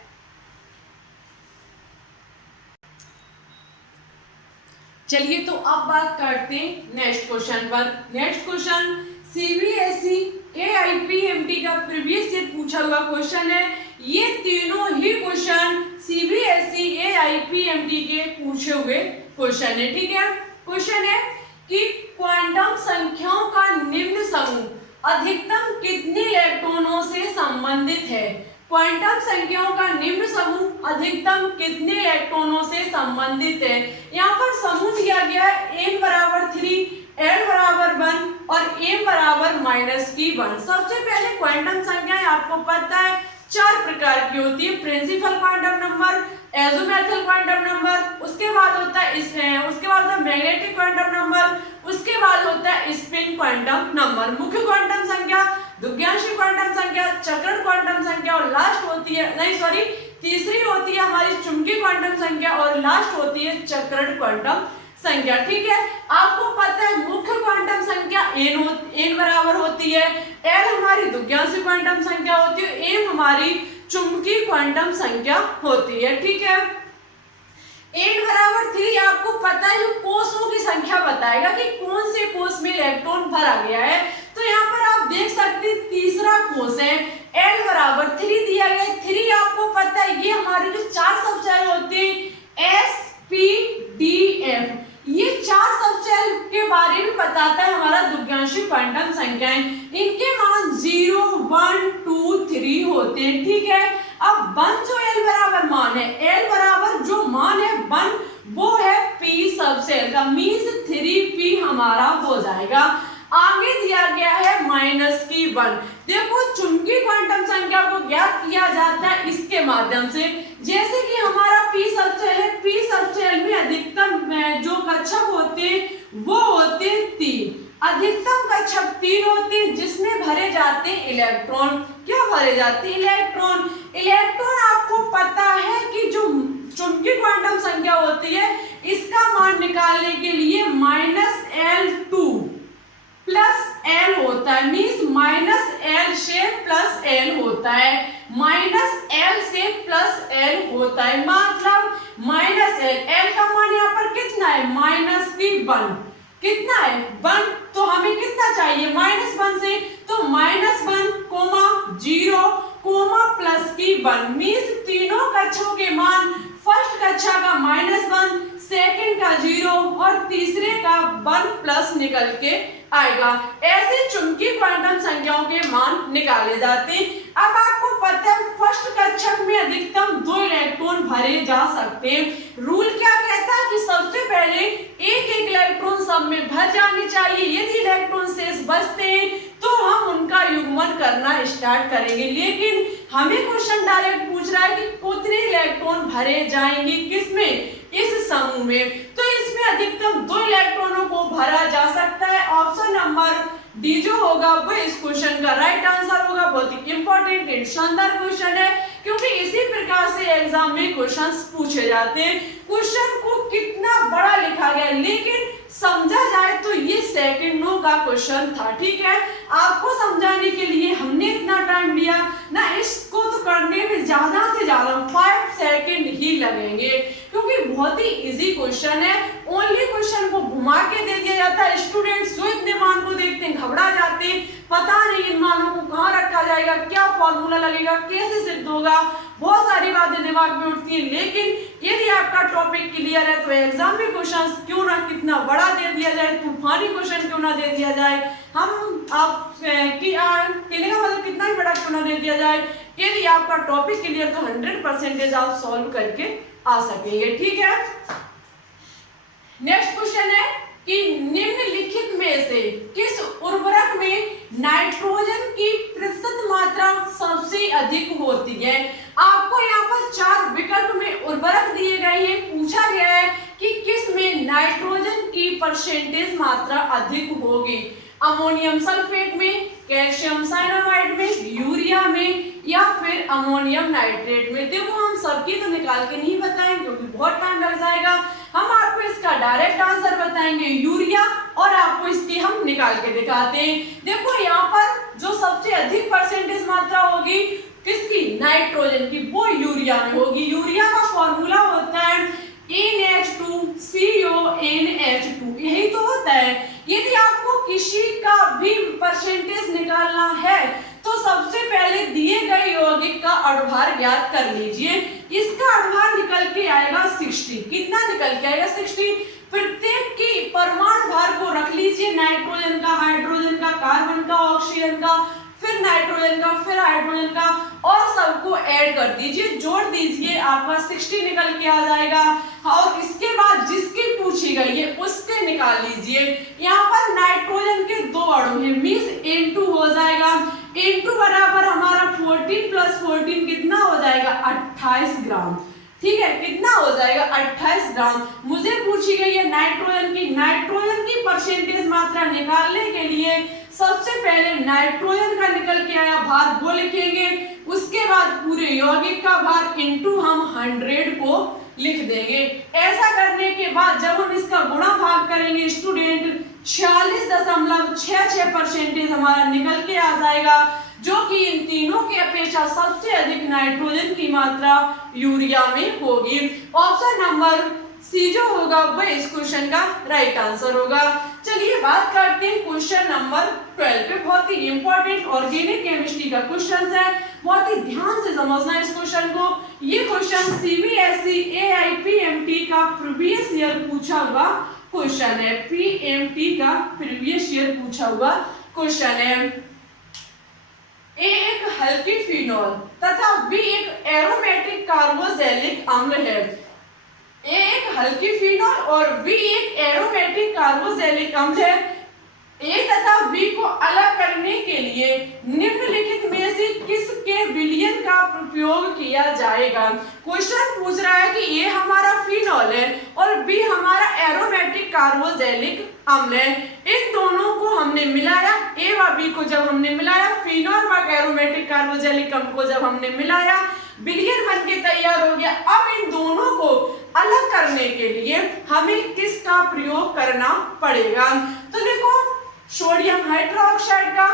चलिए तो अब बात करते हैं नेक्स्ट क्वेश्चन पर। नेक्स्ट क्वेश्चन सीबीएसई एआईपीएमटी का प्रीवियस ईयर पूछा हुआ क्वेश्चन है। ये तीनों ही क्वेश्चन सीबीएसई एआईपीएमटी के पूछे हुए क्वेश्चन है। ठीक है, क्वेश्चन है कि क्वांटम संख्याओं का निम्न समूह अधिकतम कितने इलेक्ट्रॉनों से संबंधित है? क्वांटम संख्याओं का निम्न समूह अधिकतम कितने इलेक्ट्रॉनों से संबंधित है? यहाँ पर समूह दिया गया है n बराबर 3, l बराबर 1 और m बराबर -1। सबसे पहले क्वांटम संख्याएं आपको पता है 4 प्रकार की होती है। Principal quantum number, azimuthal quantum number, उसके बाद होता है मैग्नेटिक क्वांटम नंबर, उसके बाद होता है स्पिन क्वांटम नंबर। मुख्य क्वांटम संख्या, दुग्धांशी क्वांटम संख्या, चक्रण क्वांटम संख्या और लास्ट होती है तीसरी होती है हमारी चुंबकीय क्वांटम संख्या और लास्ट होती है चक्रण क्वांटम संख्या। ठीक है, आपको पता है मुख्य क्वांटम संख्या n बराबर होती है, l हमारी दुग्धांशी क्वांटम संख्या होती है, m हमारी चुंबकीय क्वांटम संख्या होती है। ठीक है, n बराबर 3 आपको पता है जो कोषों की संख्या बताएगा कि कौन से कोष में इलेक्ट्रॉन भरा गया है। तो यहाँ पर आप देख सकते हैं तीसरा कोष है, l बराबर 3 दिया गया है। 3 आपको पता है ये हमारे जो 4 सबसेल होते हैं s p d f, ये 4 सबसेल के बारे में बताता है हमारा दुग्धांशी क्वांटम संख्याएं। इनके मान 0 1 2 3 होते हैं। ठीक है, अब 1 जो l बराबर मान है, l बराबर जो मान है 1 वो है p सबसेल का, मींस 3p हमारा हो जाएगा। आगे दिया गया है -1। देखो चुंबकीय क्वांटम संख्या को ज्ञात किया जाता है इसके माध्यम से, जैसे कि हमारा पी सबशेल है, पी सबशेल में अधिकतम जो कक्षक होते हैं वो होते हैं 3, अधिकतम कक्षक 3 होते हैं जिसमें भरे जाते हैं इलेक्ट्रॉन। क्या भरे जाते हैं? इलेक्ट्रॉन। इलेक्ट्रॉन आपको पता है कि जो चुंबकीय क्वांटम संख्या होती है इसका मान निकालने के लिए -L2 प्लस L होता है, मीन्स -L से प्लस L होता है, -L से प्लस L होता है, मतलब -L का मान यहाँ पर कितना है? -1। कितना है? 1। तो हमें कितना चाहिए? -1 से, तो -1, 0, +1 मीन्स तीनों कक्षों के मान, फर्स्ट कक्षा का -1, सेकंड का 0 और तीसरे का 1 प्लस निकल के आएगा। ऐसे चुंबकीय क्वांटम संख्याओं के मान निकाले जाते हैं। अब आपको पता है फर्स्ट कक्षक में अधिकतम 2 इलेक्ट्रॉन भरे जा सकते हैं। रूल क्या कहता है कि सबसे पहले एक इलेक्ट्रॉन सब में भर जानी चाहिए, यदि इलेक्ट्रॉन शेष बचते हैं तो हम उनका युग्मन करना स्टार्ट करेंगे। लेकिन हमें क्वेश्चन डायरेक्ट पूछ रहा है कि कितने इलेक्ट्रॉन भरे जाएंगे, किसमें? इस समूह में। तो इसमें अधिकतम 2 इलेक्ट्रॉनों को भरा जा सकता है। ऑप्शन नंबर डी जो होगा वो इस क्वेश्चन का राइट आंसर होगा। बहुत ही इंपॉर्टेंट एंड शानदार क्वेश्चन है, क्योंकि इसी प्रकार से एग्जाम में क्वेश्चंस पूछे जाते हैं। क्वेश्चन को कितना बड़ा लिखा गया, लेकिन समझा जाए तो ये सेकंडों का क्वेश्चन था। ठीक है, आपको समझाने के लिए हमने इतना टाइम लिया ना, इसको तो करने में ज्यादा से ज्यादा 5 सेकंड ही लगेंगे, क्योंकि बहुत ही इजी क्वेश्चन है। ओनली क्वेश्चन को घुमा के दे दिया जाता है। स्टूडेंट्स जो इतने मान को देखते हैं घबरा जाते हैं, पता नहीं इन मानों को कहाँ रखा जाएगा, क्या फॉर्मूला लगेगा, कैसे सिद्ध होगा, बहुत सारी बातें दिमाग में उठती हैं। लेकिन यदि आपका टॉपिक क्लियर है तो एग्जाम में क्वेश्चन क्यों ना कितना बड़ा दे दिया जाए, तूफानी क्वेश्चन क्यों ना दे दिया जाए, हम आप कहने का मतलब कितना ही बड़ा क्यों ना दे दिया जाए, यदि आपका टॉपिक क्लियर तो 100% आप सॉल्व करके आ सकेंगे। ठीक है, नेक्स्ट क्वेश्चन है कि निम्नलिखित में से किस उर्वरक में नाइट्रोजन की प्रतिशत मात्रा सबसे अधिक होती है? आपको यहाँ पर 4 विकल्प में उर्वरक दिए गए हैं। पूछा गया है कि किस में नाइट्रोजन की परसेंटेज मात्रा अधिक होगी? अमोनियम सल्फेट में, कैल्शियम साइनामाइड में, यूरिया में या फिर अमोनियम नाइट्रेट में? देखो हम सबकी तो निकाल के नहीं बताएंगे क्योंकि बहुत टाइम लग जाएगा। हम आपको इसका डायरेक्ट आंसर बताएंगे यूरिया, और आपको इसकी हम निकाल के दिखाते हैं। देखो यहाँ पर जो सबसे अधिक परसेंटेज मात्रा होगी किसकी? नाइट्रोजन की, वो यूरिया में होगी। यूरिया का फॉर्मूला होता है NH2CONH2, यही तो होता है। यदि आपको किसी का भी परसेंटेज निकालना है तो सबसे पहले दिए गए यौगिक का अणुभार ज्ञात कर लीजिए। इसका अणुभार निकल के आएगा 60। कितना निकल के आएगा? 60। प्रत्येक की परमाणु भार को रख लीजिए, नाइट्रोजन का, हाइड्रोजन का, कार्बन का, ऑक्सीजन का, फिर नाइट्रोजन का, फिर हाइड्रोजन का, और सबको ऐड कर दीजिए, जोड़ दीजिए, आपका 60 निकल के आ जाएगा। और इसके बाद जिसकी पूछी गई है उसके निकाल लीजिए। यहाँ पर नाइट्रोजन के 2 अणु हैं, मींस N2 हो जाएगा। N2 बराबर हमारा 14 + 14 कितना हो जाएगा? 28 ग्राम। ठीक है, कितना हो जाएगा? 28 ग्राम। मुझे पूछी गई है नाइट्रोजन की परसेंटेज मात्रा निकालने के लिए सबसे पहले नाइट्रोजन का निकल के आया भार वो लिखेंगे, उसके बाद पूरे यौगिक का भार इनटू हम 100 को लिख देंगे। ऐसा करने के बाद जब हम इसका गुणा भाग करेंगे स्टूडेंट 46.66% हमारा निकल के आ जाएगा, जो कि इन तीनों की अपेक्षा सबसे अधिक नाइट्रोजन की मात्रा यूरिया में होगी। ऑप्शन नंबर सी जो होगा वह इस क्वेश्चन का राइट आंसर होगा। चलिए बात करते हैं क्वेश्चन नंबर 12 पे। बहुत ही इंपॉर्टेंट ऑर्गेनिक केमिस्ट्री का क्वेश्चन है, बहुत ही ध्यान से समझना इस क्वेश्चन को। ये क्वेश्चन सीबीएसई एआईपीएमटी का प्रीवियस ईयर पूछा हुआ क्वेश्चन है। पीएमटी का प्रीवियस ईयर पूछा हुआ क्वेश्चन है। ए एक हल्की फिनॉल तथा बी एक एरोमेटिक कार्बोक्सिलिक अम्ल है। ए एक हल्की फिनॉल और बी एक एरोमेटिक कार्बोक्सिलिक अम्ल है। ए तथा बी को अलग करने के लिए निम्नलिखित में से किसके विलयन का प्रयोग किया जाएगा। क्वेश्चन पूछ रहा है कि ए हमारा फिनॉल है और बी हमारा एरोमेटिक कार्बोक्सिलिक अम्ल है। इन दोनों को हमने मिलाया, ए व बी को जब हमने मिलाया, फिनॉल व एरोमेटिक कार्बोक्सिलिक अम्ल को जब हमने मिलाया, विलयन बन के तैयार हो गया। अब इन दोनों को अलग करने के लिए हमें किसका प्रयोग करना पड़ेगा। तो देखो, सोडियम हाइड्रोक्साइड का,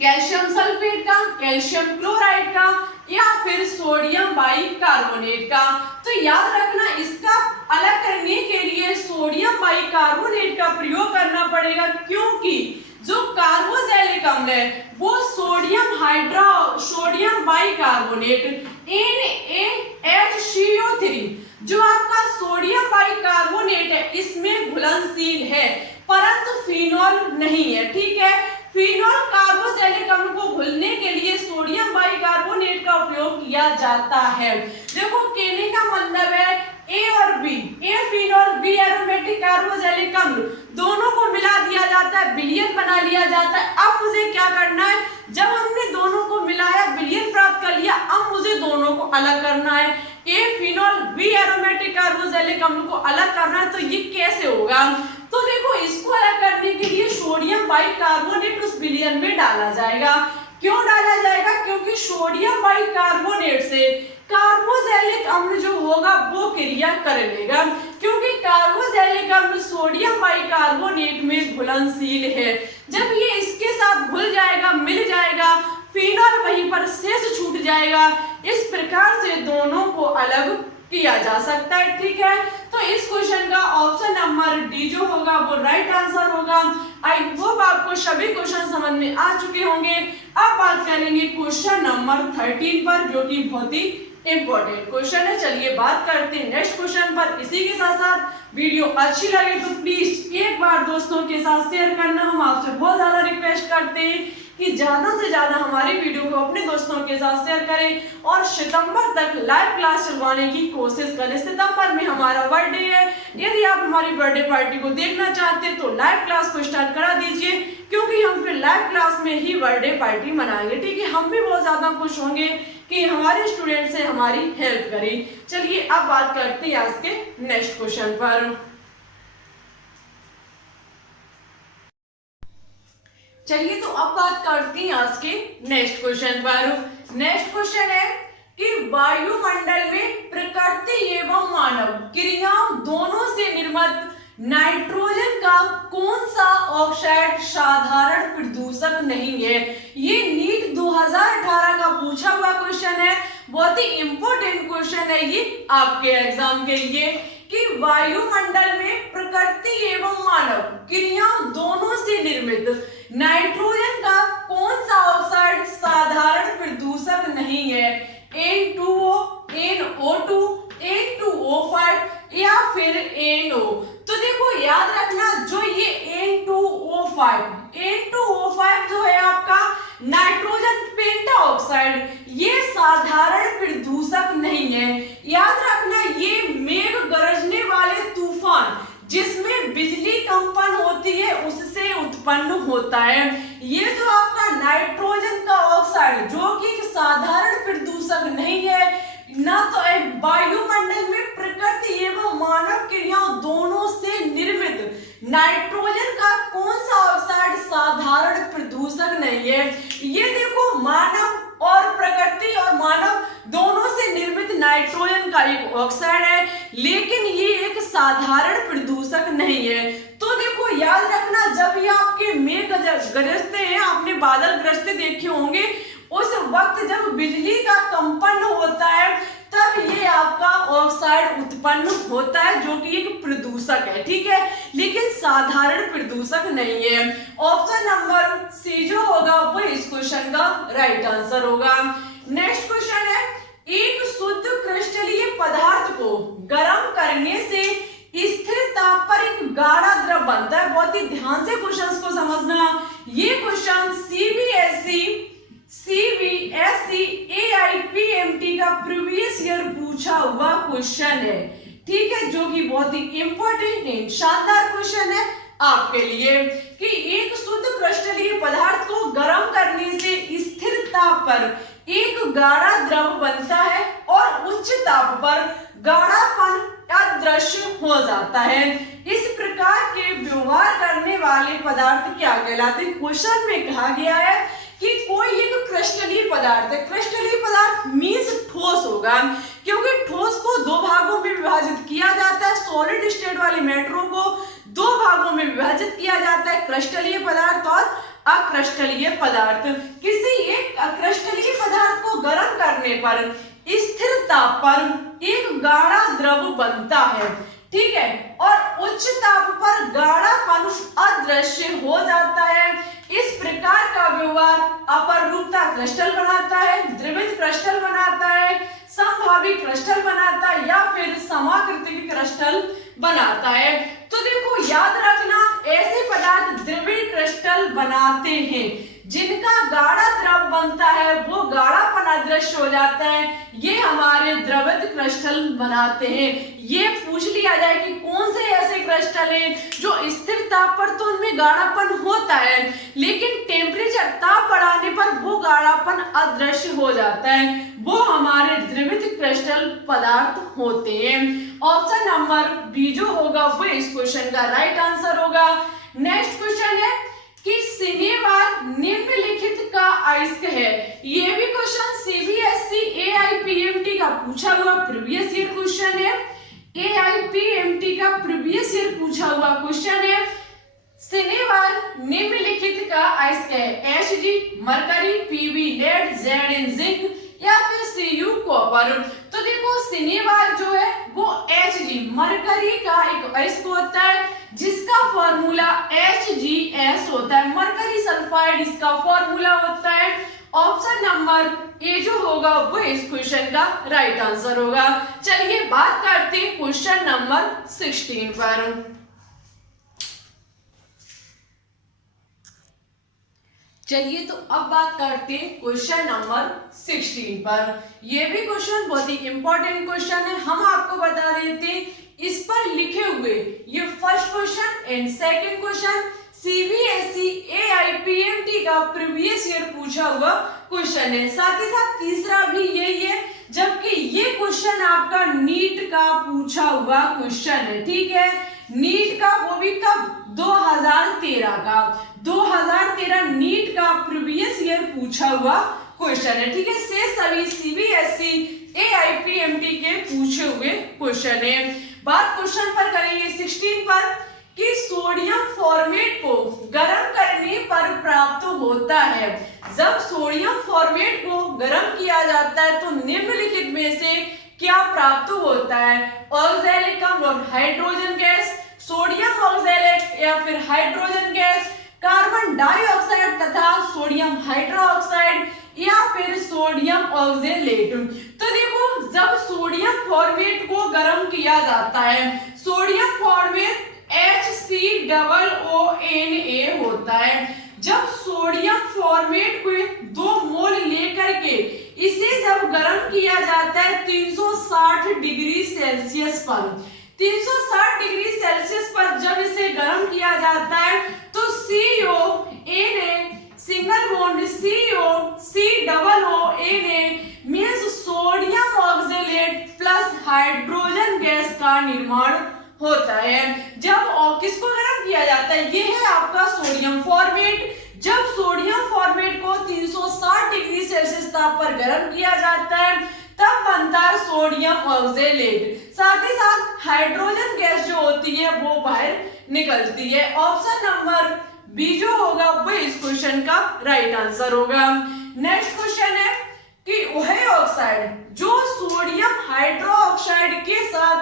कैल्शियम सल्फेट का, कैल्शियम क्लोराइड का, या फिर सोडियम बाइकार्बोनेट का। तो याद रखना, इसका अलग करने के लिए सोडियम बाइकार्बोनेट का प्रयोग करना पड़ेगा, क्योंकि जो कार्बोक्सिलिक अम्ल है वो सोडियम बाइकार्बोनेट NaHCO3 जो आपका सोडियम बाइकार्बोनेट है इसमें घुलनशील है, परंतु फिनॉल नहीं है। ठीक है, फिनॉल कार्बोक्सिलिक अम्ल को घुलने के लिए सोडियम बाइकार्बोनेट का उपयोग किया जाता है। देखो, कहने का मतलब है ए और बी, ए फिनॉल बी एरोमेटिक कार्बोक्सिलिक अम्ल, दोनों को मिला दिया जाता है, विलयन बना लिया जाता है। अब मुझे क्या करना है, जब हमने दोनों को मिलाया, विलयन प्राप्त कर लिया, अब मुझे दोनों को अलग करना है। ए फिनॉल बी एरोमेटिक कार्बोक्सिलिक अम्ल को अलग करना है, तो ये कैसे होगा। तो देखो, इसको अलग करने के लिए सोडियम बाइकार्बोनेट उस विलयन में डाला जाएगा। क्यों डाला जाएगा, क्योंकि सोडियम बाइकार्बोनेट से कार्बोक्सिलिक अम्ल जो होगा वो क्रिया कर लेगा, क्योंकि कार्बोक्सिलिक अम्ल सोडियम बाइकार्बोनेट में घुलनशील है। जब ये इसके साथ घुल जाएगा, मिल जाएगा, फिनॉल वहीं पर शेष छूट जाएगा। इस प्रकार से दोनों को अलग किया जा सकता है। ठीक है, तो इस क्वेश्चन का ऑप्शन नंबर डी जो होगा वो राइट आंसर होगा। आई होप आपको सभी क्वेश्चन समझ में आ चुके होंगे। अब बात करेंगे क्वेश्चन नंबर 13 पर, जो कि बहुत ही इंपॉर्टेंट क्वेश्चन है। चलिए बात करते हैं नेक्स्ट क्वेश्चन पर। इसी के साथ साथ वीडियो अच्छी लगे तो प्लीज एक बार दोस्तों के साथ शेयर करना। हम आपसे बहुत ज्यादा रिक्वेस्ट करते हैं कि ज्यादा से ज्यादा हमारी वीडियो को अपने दोस्तों के साथ शेयर करें और सितंबर तक लाइव क्लास चलवाने की कोशिश करें। सितंबर में हमारा बर्थडे है, यदि आप हमारी बर्थडे पार्टी को देखना चाहते हैं तो लाइव क्लास को स्टार्ट करा दीजिए, क्योंकि हम फिर लाइव क्लास में ही बर्थडे पार्टी मनाएंगे। ठीक है, हम भी बहुत ज्यादा खुश होंगे कि हमारे स्टूडेंट से हमारी हेल्प करें। चलिए अब बात करते हैं आज के नेक्स्ट क्वेश्चन पर। चलिए तो अब बात करते हैं आज के नेक्स्ट क्वेश्चन पर। नेक्स्ट क्वेश्चन है कि वायुमंडल में प्रकृति एवं मानव क्रियाओं दोनों से निर्मित नाइट्रोजन का कौन सा ऑक्साइड साधारण प्रदूषक नहीं है। ये नीट 2018 का पूछा हुआ क्वेश्चन है, बहुत ही इंपॉर्टेंट क्वेश्चन है ये आपके एग्जाम के लिए, कि वायुमंडल में प्रकृति एवं मानव क्रियाओं दोनों से निर्मित नाइट्रोजन का कौन सा ऑक्साइड साधारण प्रदूषक नहीं है। N2O, NO2, N2O5 या फिर NO। तो देखो याद रखना, जो ये N2O5 जो है आपका नाइट्रोजन पेंटाऑक्साइड, ये साधारण प्रदूषक नहीं है। याद रखना, ये मेघ गरजने वाले तूफान जिसमें बिजली कंपन होती है उससे उत्पन्न होता है। ये जो आपका नाइट्रोजन का ऑक्साइड जो कि एक साधारण प्रदूषक नहीं है, ना तो एक वायुमंडल में प्रकृति एवं मानव क्रियाओं दोनों से निर्मित नाइट्रोजन का कौन सा ऑक्साइड साधारण प्रदूषक नहीं है। ये देखो, मानव और प्रकृति और मानव दोनों से निर्मित नाइट्रोजन का एक ऑक्साइड है, लेकिन ये एक साधारण प्रदूषक नहीं है। तो देखो याद रखना, जब ये आपके मेघ गरजते हैं, आपने बादल गरजते देखे होंगे, उस वक्त जब बिजली का कंपन होता है तब ये आपका ऑक्साइड उत्पन्न होता है, जो कि एक प्रदूषक है। ठीक है, लेकिन साधारण प्रदूषक नहीं है। ऑप्शन नंबर सी जो होगा वो इस क्वेश्चन का राइट आंसर होगा। नेक्स्ट क्वेश्चन है, एक शुद्ध क्रिस्टलीय पदार्थ को गर्म करने से स्थिर ताप पर एक गाढ़ा द्रव बनता है। बहुत ही ध्यान से क्वेश्चंस को समझना। ये क्वेश्चन CBSE AIPMT का प्रीवियस ईयर पूछा हुआ क्वेश्चन है। ठीक है, जो कि बहुत ही इंपॉर्टेंट शानदार क्वेश्चन है। आपके लिए कि एक शुद्ध क्रिस्टलीय पदार्थ को गर्म करने से स्थिर ताप पर एक गाढ़ा द्रव बनता है और उच्च ताप पर गाढ़ापन अदृश्य हो जाता है। इस प्रकार के व्यवहार करने वाले पदार्थ क्या कहलाते हैं? क्वेश्चन में कहा गया है कि कोई एक क्रिस्टलीय पदार्थ है। क्रिस्टलीय पदार्थ मीन्स ठोस होगा, क्योंकि ठोस को दो भागों में विभाजित किया जाता है। सॉलिड स्टेट वाले मैटरों को दो भागों में विभाजित किया जाता है, क्रिस्टलीय पदार्थ और अक्रिस्टलीय पदार्थ। किसी एक अक्रिस्टलीय पदार्थ को गर्म करने पर स्थिर ताप पर एक गाढ़ा द्रव बनता है, ठीक है, और उच्च ताप पर गाढ़ापन अदृश्य हो जाता है। इस प्रकार का व्यवहार अपरूपता क्रिस्टल बनाता है, द्रवित क्रिस्टल बनाता है, समभावी क्रिस्टल बनाता है या फिर समाकृतिक क्रिस्टल बनाता है। तो देखो याद रखना, ऐसे पदार्थ द्रवित क्रिस्टल बनाते हैं जिनका गाढ़ा द्रव बनता है, वो गाढ़ापन अदृश्य हो जाता है, ये हमारे द्रवित क्रिस्टल बनाते हैं। ये पूछ लिया जाए कि कौन से ऐसे क्रिस्टल हैं जो स्थिर ताप पर तो उनमें गाढ़ापन होता है, लेकिन टेम्परेचर ताप बढ़ाने पर वो गाढ़ापन अदृश्य हो जाता है, वो हमारे द्रवित क्रिस्टल पदार्थ होते हैं। ऑप्शन नंबर बी जो होगा वो इस क्वेश्चन का राइट आंसर होगा। नेक्स्ट क्वेश्चन है कि सिनेवार निम्नलिखित का अयस्क है। ये भी क्वेश्चन सीबीएसई एआईपीएमटी का पूछा हुआ प्रीवियस ईयर क्वेश्चन है। एआईपीएमटी का प्रीवियस ईयर पूछा हुआ क्वेश्चन है। सिनेवार निम्नलिखित का अयस्क है। Hg mercury, Pb lead, Zn zinc या फिर Cu कॉपर। तो देखो सिनेवार जो है वो Hg मरकरी का एक अयस्क होता है जिसका फॉर्मूला HgS होता है। मरकरी सल्फाइड इसका फॉर्मूला होता है। ऑप्शन नंबर ए जो होगा वो इस क्वेश्चन का राइट आंसर होगा। चलिए बात करते हैं क्वेश्चन नंबर 16 पर। चलिए तो अब बात करते हैं क्वेश्चन नंबर 16 पर। यह भी क्वेश्चन बहुत ही इंपॉर्टेंट क्वेश्चन है, हम आपको बता देते हैं। इस पर लिखे हुए ये first question and second question CBSE AIPMT का प्रीवियस ईयर पूछा हुआ क्वेश्चन है। साथ ही साथ तीसरा भी यही है, जबकि ये क्वेश्चन आपका नीट का पूछा हुआ क्वेश्चन है, ठीक है। नीट का, वो भी कब? 2013 का। 2013 नीट का प्रीवियस ईयर पूछा हुआ क्वेश्चन है, ठीक है। से सभी सीबीएसई एआईपीएमटी के पूछे हुए क्वेश्चन है। बात क्वेश्चन पर करेंगे 16 पर कि सोडियम फॉर्मेट को गर्म करने पर प्राप्त होता है। जब सोडियम फॉर्मेट को गर्म किया जाता है तो निम्नलिखित में से क्या प्राप्त होता है? ऑक्सैलिक अम्ल और हाइड्रोजन गैस, सोडियम ऑक्सैलेट या फिर हाइड्रोजन गैस, कार्बन डाइऑक्साइड तथा सोडियम हाइड्रोक्साइड या फिर सोडियम ऑक्सैलेट। तो देखो जब सोडियम फॉर्मेट को गर्म किया जाता है, सोडियम फॉर्मेट HCOONA होता है। जब सोडियम फॉर्मेट को 2 मोल लेकर के इसे जब गर्म किया जाता है 360 डिग्री सेल्सियस पर, 360 डिग्री सेल्सियस पर जब इसे गर्म किया जाता है तो CONA single bond CO COONA means sodium oxalate plus hydrogen gas का निर्माण होता है। जब किसको गर्म किया जाता है? ये है आपका सोडियम फॉर्मेट। जब सोडियम फॉर्मेट को 360 डिग्री सेल्सियस ताप पर गर्म किया जाता है तब बनता है सोडियम ऑक्सैलेट। साथ ही साथ हाइड्रोजन गैस जो होती है वो बाहर निकलती है। ऑप्शन नंबर बी जो होगा वो इस क्वेश्चन का राइट आंसर होगा। नेक्स्ट क्वेश्चन है कि वह ऑक्साइड जो सोडियम हाइड्रोक्साइड के साथ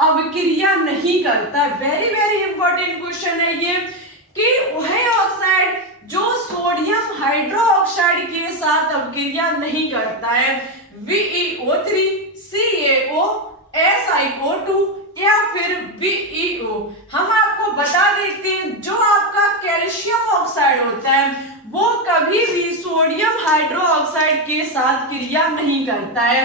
अभिक्रिया नहीं करता, वेरी इंपॉर्टेंट क्वेश्चन है ये, कि वह ऑक्साइड जो सोडियम हाइड्रोक्साइड के साथ अभिक्रिया नहीं करता है, VeO3, CaO, SiO2 या फिर VeO। हम आपको बता देते हैं जो आपका कैल्शियम ऑक्साइड होता है वो कभी भी सोडियम हाइड्रोक्साइड के साथ क्रिया नहीं करता है।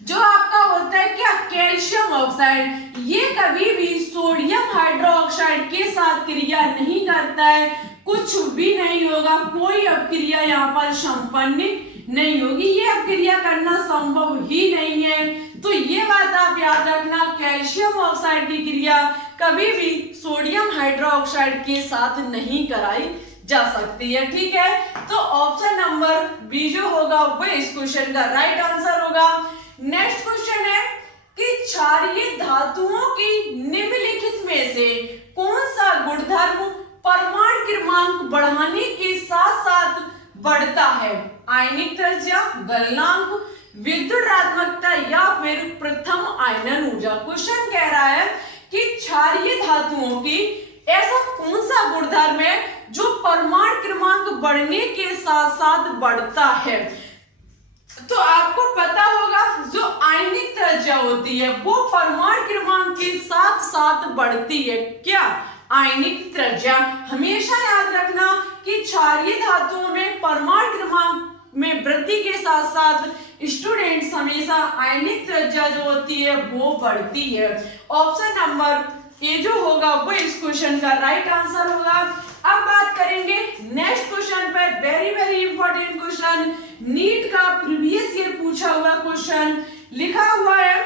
जो आपका होता है क्या? कैल्शियम ऑक्साइड, ये कभी भी सोडियम हाइड्रोक्साइड के साथ क्रिया नहीं करता है, कुछ भी नहीं होगा, कोई अपक्रिया यहाँ पर संपन्न नहीं होगी, ये अपक्रिया करना संभव ही नहीं है। तो ये बात आप याद रखना, कैल्शियम ऑक्साइड की क्रिया कभी भी सोडियम हाइड्रोक्साइड के साथ नहीं कराई जा सकती है। ठीक है, तो ऑप्शन नंबर बी जो होगा वो इस क्वेश्चन का राइट आंसर होगा। नेक्स्ट क्वेश्चन है कि क्षारीय धातुओं की निम्नलिखित में से कौन सा गुणधर्म परमाणु क्रमांक बढ़ाने के साथ साथ बढ़ता है? आयनिक त्रिज्या, गलनांक, विद्युदात्मकता या फिर प्रथम आयनन ऊर्जा। क्वेश्चन कह रहा है कि क्षारीय धातुओं की ऐसा कौन सा गुणधर्म है जो परमाणु क्रमांक बढ़ने के साथ साथ बढ़ता है। तो आपको पता होगा जो आयनिक त्रिज्या होती है वो परमाणु क्रमांक के साथ साथ बढ़ती है। क्या? आयनिक त्रिज्या। हमेशा याद रखना कि क्षारीय धातुओं में परमाणु क्रमांक में वृद्धि के साथ साथ स्टूडेंट्स हमेशा आयनिक त्रिज्या जो होती है वो बढ़ती है। ऑप्शन नंबर ए जो होगा वो इस क्वेश्चन का राइट आंसर होगा। अब बात करेंगे नेक्स्ट क्वेश्चन पे, वेरी इंपॉर्टेंट क्वेश्चन, नीट का प्रीवियस ईयर पूछा हुआ क्वेश्चन। लिखा हुआ है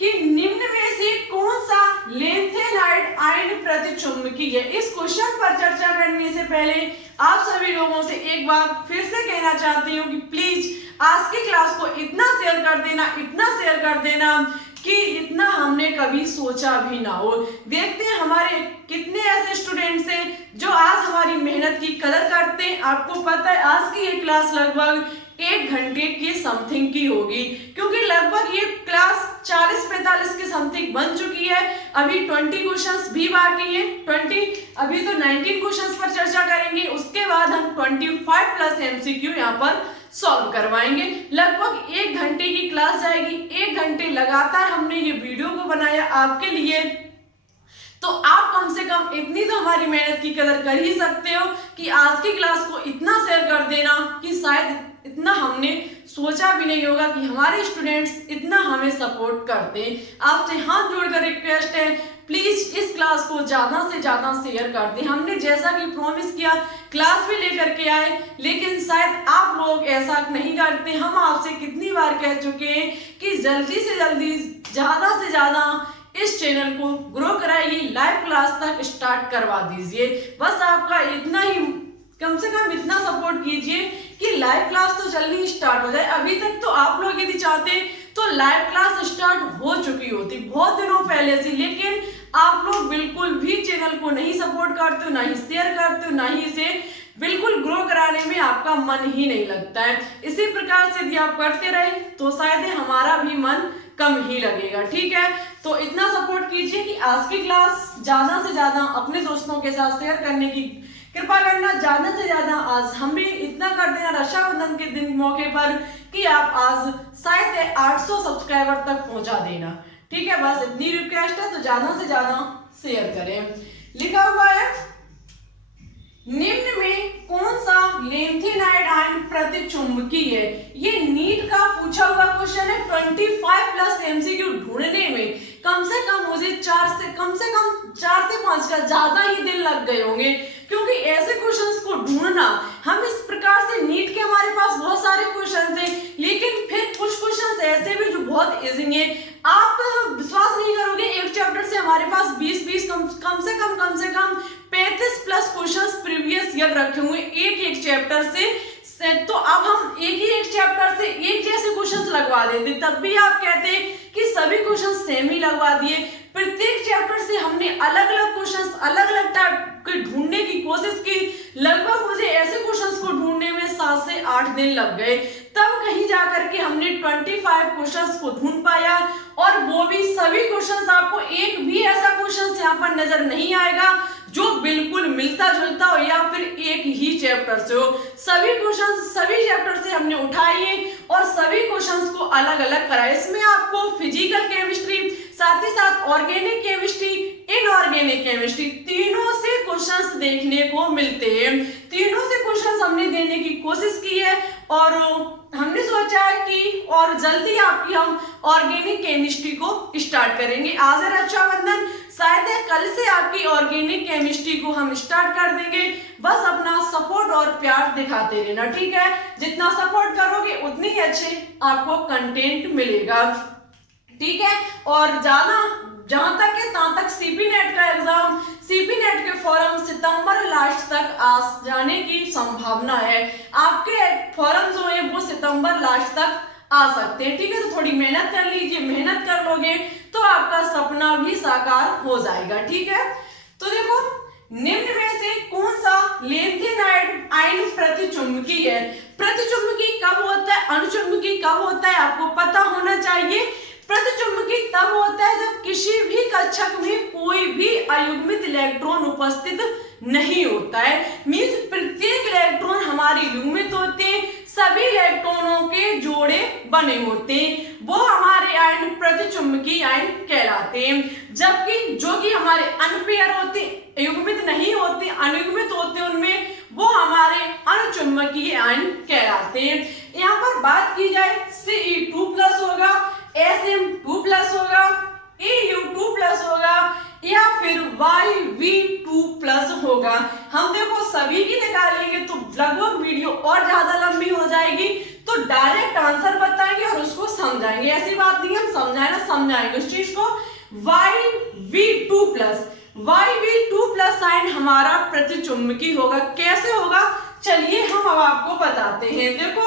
कि निम्न में से कौन सा लेंथेनाइड आयन प्रतिचुंबकीय है। इस क्वेश्चन पर चर्चा करने से पहले आप सभी लोगों से एक बार फिर से कहना चाहती हूँ कि प्लीज आज की क्लास को इतना शेयर कर देना कि इतना हमने कभी सोचा भी ना हो। देखते हैं हमारे कितने ऐसे स्टूडेंट्स हैं जो आज हमारी मेहनत की कदर करते हैं। आपको पता है आज की ये क्लास लगभग 1 घंटे की समथिंग की होगी, क्योंकि लगभग ये क्लास 40-45 के समथिंग बन चुकी है। अभी 20 क्वेश्चंस भी बाकी है। अभी तो 19 क्वेश्चंस पर चर्चा करेंगे, उसके बाद हम 25 प्लस एमसीक्यू यहाँ पर सॉल्व करवाएंगे। लगभग 1 घंटे की क्लास जाएगी। 1 घंटे लगातार हमने ये वीडियो को बनाया आपके लिए, तो आप कम से कम इतनी तो हमारी मेहनत की कदर कर ही सकते हो कि आज की क्लास को इतना शेयर कर देना कि शायद इतना हमने सोचा भी नहीं होगा कि हमारे स्टूडेंट्स इतना हमें सपोर्ट करते हैं। आपसे हाथ जोड़कर रिक्वेस्ट है, प्लीज इस क्लास को ज्यादा से ज्यादा शेयर कर दें। हमने जैसा कि प्रॉमिस किया क्लास भी लेकर के आए, लेकिन शायद आप लोग ऐसा नहीं करते। हम आपसे कितनी बार कह चुके हैं कि जल्दी से जल्दी ज्यादा से ज्यादा इस चैनल को ग्रो कराइए, लाइव क्लास तक स्टार्ट करवा दीजिए। बस आपका इतना ही, कम से कम इतना सपोर्ट कीजिए कि लाइव क्लास तो जल्दी स्टार्ट हो जाए। अभी तक तो आप लोग यदि चाहते तो लाइव क्लास स्टार्ट हो चुकी होती बहुत दिनों पहले से, लेकिन आप लोग बिल्कुल भी चैनल को नहीं सपोर्ट करते हो, ना ही शेयर करते हो, ना ही इसे बिल्कुल ग्रो कराने में आपका मन ही नहीं लगता है। इसी प्रकार से यदि आप करते रहे तो शायद हमारा भी मन कम ही लगेगा। ठीक है, तो इतना सपोर्ट कीजिए कि आज की क्लास ज्यादा से ज्यादा अपने दोस्तों के साथ शेयर करने की कृपा करना। ज्यादा से ज्यादा आज हम भी इतना कर देना रक्षाबंधन के दिन मौके पर कि आप आज शायद 800 सब्सक्राइबर तक पहुंचा देना। ठीक है, बस इतनी रिक्वेस्ट है, तो ज्यादा से ज्यादा शेयर करें। लिखा हुआ है निम्न में कौन सा लेंथेनाइड आयन प्रतिचुंबकीय है। ये नीट का पूछा हुआ क्वेश्चन है। 25 प्लस एमसीक्यू ढूंढने में कम से कम मुझे 4 से 5 का ज्यादा ही दिन लग गए होंगे, क्योंकि ऐसे क्वेश्चंस को ढूंढना, हम इस प्रकार से नीट के हमारे पास बहुत सारे क्वेश्चंस हैं, लेकिन फिर कुछ क्वेश्चंस ऐसे भी जो बहुत इजी हैं। आप विश्वास नहीं करोगे, एक चैप्टर से हमारे पास 20 कम से कम 35 प्लस क्वेश्चंस प्रीवियस ईयर रखे हुए एक चैप्टर से। तो अब हम एक चैप्टर से एक जैसे क्वेश्चंस लगवा देते, तब भी आप कहते कि सभी क्वेश्चंस सेम ही लगवा दिए। प्रत्येक चैप्टर से हमने अलग अलग क्वेश्चंस अलग अलग टाइप के ढूंढने की कोशिश की। लगभग मुझे ऐसे क्वेश्चंस को ढूंढने में 7 से 8 दिन लग गए, तब कहीं जाकर के हमने 25 क्वेश्चंस को ढूंढ पाया। और वो भी सभी क्वेश्चंस, आपको एक भी ऐसा क्वेश्चन यहाँ पर नजर नहीं आएगा जो बिल्कुल मिलता जुलता हो या फिर एक ही चैप्टर से हो। सभी क्वेश्चंस सभी चैप्टर से हमने उठाए और सभी क्वेश्चंस को अलग अलग कराए। इसमें आपको फिजिकल केमिस्ट्री, साथ ही साथ ऑर्गेनिक केमिस्ट्री, इनऑर्गेनिक केमिस्ट्री, तीनों से क्वेश्चंस देखने को मिलते हैं। तीनों से क्वेश्चंस हमने देने की कोशिश की है और हमने सोचा है कि और जल्दी आपकी हम ऑर्गेनिक केमिस्ट्री को स्टार्ट करेंगे। आज है रक्षाबंधन, शायद है कल से आपकी ऑर्गेनिक केमिस्ट्री को हम स्टार्ट कर देंगे। बस अपना सपोर्ट और प्यार दिखाते रहना, ठीक है। जितना सपोर्ट करोगे उतनी ही अच्छे आपको कंटेंट मिलेगा, ठीक है। और जहां तक है तहां तक सीपी नेट का एग्जाम, सीपी नेट के फॉर्म सितंबर लास्ट तक आ जाने की संभावना है। आपके फॉर्म जो है वो सितंबर लास्ट तक आ सकते हैं, ठीक है। तो थोड़ी मेहनत कर लीजिए, मेहनत कर लोगे तो आपका सपना भी साकार हो जाएगा, ठीक है। तो देखो, निम्न में से कौन सा लेनदेन आयन प्रतिचुंबकी है? प्रतिचुंबकी कब होता है, अनुचुंबकी कब होता है, आपको पता होना चाहिए। प्रतिचुंबकी तब होता है जब किसी भी कक्षक में कोई भी अयुग्मित इलेक्ट्रॉन उपस्थित नहीं होता है। मींस प्रत्येक इलेक्ट्रॉन हमारे युग्मित होते हैं, सभी इलेक्ट्रॉनों के जोड़े बने होते हैं, वो हमारे आयन प्रतिचुंबकी आयन कहलाते हैं। जबकि जो कि हमारे अनपेयर होते, युग्मित नहीं होते, अनुयुग्मित होते, उनमें वो हमारे अनुचुंबकीय आयन कहलाते हैं। यहाँ पर बात की जाए Ce2+ होगा, Sm2+ होगा, Eu2+ होगा या फिर YV2+ होगा। हम देखो सभी की निकालेंगे तो लगभग वीडियो और ज्यादा लंबी हो जाएगी, तो डायरेक्ट आंसर बताएंगे और उसको समझाएंगे। ऐसी बात नहीं, हम समझाएंगे उस चीज को। YV2+ आयन हमारा प्रतिचुंबकी होगा। कैसे होगा, चलिए हम अब आपको बताते हैं। देखो,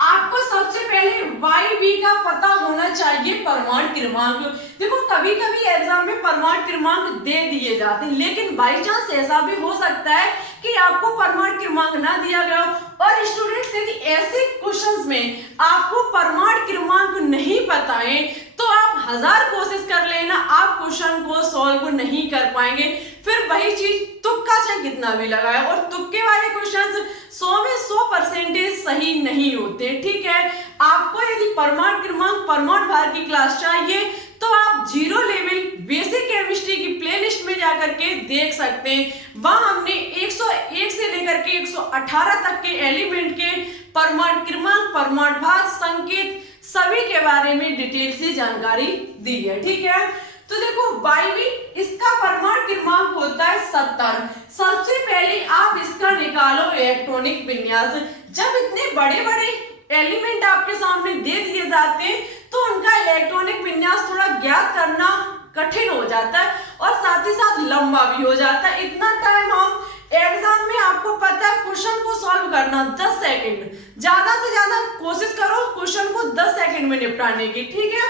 आपको सबसे पहले YV का पता होना चाहिए परमाणु क्रमांक। देखो कभी कभी एग्जाम में परमाणु क्रमांक दे दिए जाते हैं, लेकिन बाई चांस ऐसा भी हो सकता है कि आपको परमाणु क्रमांक ना दिया गया हो। और स्टूडेंट्स यदि ऐसे क्वेश्चंस में आपको परमाणु क्रमांक नहीं पता है तो आप 1000 कोशिश कर लेना, आप क्वेश्चन को सॉल्व नहीं कर पाएंगे। फिर वही चीज तुक्का चाहे कितना भी लगाए, और तुक्के वाले क्वेश्चंस 100 में 100% सही नहीं होते, ठीक है। आपको यदि परमाणु क्रमांक, परमाणु भार की क्लास चाहिए तो आप 0 लेवल बेसिक केमिस्ट्री की प्लेलिस्ट में जाकर के देख सकते हैं। वहां हमने 101 से लेकर के 118 तक के एलिमेंट के परमाणु क्रमांक, परमाणु भार, संकेत सभी के बारे में डिटेल से जानकारी दी है, ठीक है। तो देखो YV, इसका परमाणु क्रमांक होता है 70। सबसे पहले आप इसका निकालो इलेक्ट्रॉनिक विन्यास। जब इतने बड़े बड़े एलिमेंट आपके सामने दे दिए जाते हैं तो उनका इलेक्ट्रॉनिक विन्यास थोड़ा ज्ञात करना कठिन हो जाता है और साथ ही साथ लंबा भी हो जाता है। इतना टाइम हम एग्जाम में, आपको पता है, क्वेश्चन को सॉल्व करना 10 सेकंड, ज्यादा से ज्यादा कोशिश करो क्वेश्चन को 10 सेकंड में निपटाने की, ठीक है।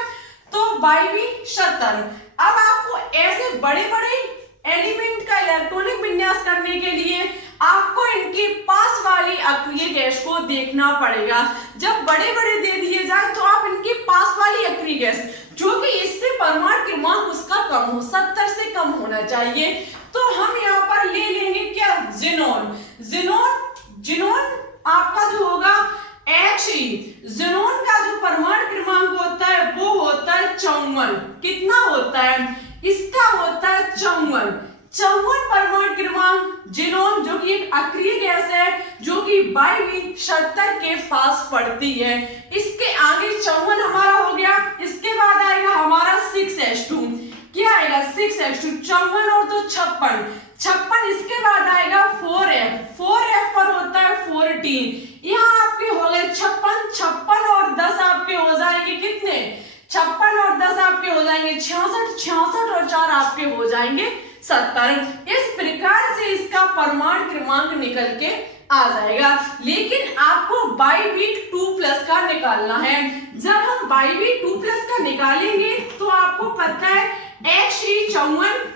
तो YV 70। अब आपको ऐसे बड़े बड़े एलिमेंट का इलेक्ट्रॉनिक विन्यास करने के लिए आपको इनके पास वाली अक्रिय गैस को देखना पड़ेगा। जब बड़े बड़े दे दिए जाए तो आप इनके पास वाली अक्रिय गैस, जो कि इससे परमाणु क्रमांक उसका कम हो, 70 से कम होना चाहिए, तो हम यहाँ पर ले लेंगे क्या, जिनोन। जिनोन आपका जो होगा He। जिनोन का जो परमाणु क्रमांक होता है वो होता है 54। कितना होता है, इसका होता है 54 परमाणु क्रमांक जिनोन, जो कि एक अक्रिय गैस है, जो कि YV 70 के पास पड़ती है। इसके आगे 54 हमारा हो गया। इसके बाद आएगा हमारा 6s2। क्या आएगा, 6s2, 54 और तो 56। इसके बाद आएगा 4f पर होता है 14। यहाँ आपके हो गए 56 और 10 आपके हो जाएंगे कितने, 56 और 10 आपके हो जाएंगे 66 और 4 आपके हो जाएंगे 70। इस प्रकार से इसका परमाणु क्रमांक निकल के आ जाएगा। लेकिन आपको YV2+ का निकालना है। जब हम YV2+ का निकालेंगे तो आपको पता है He54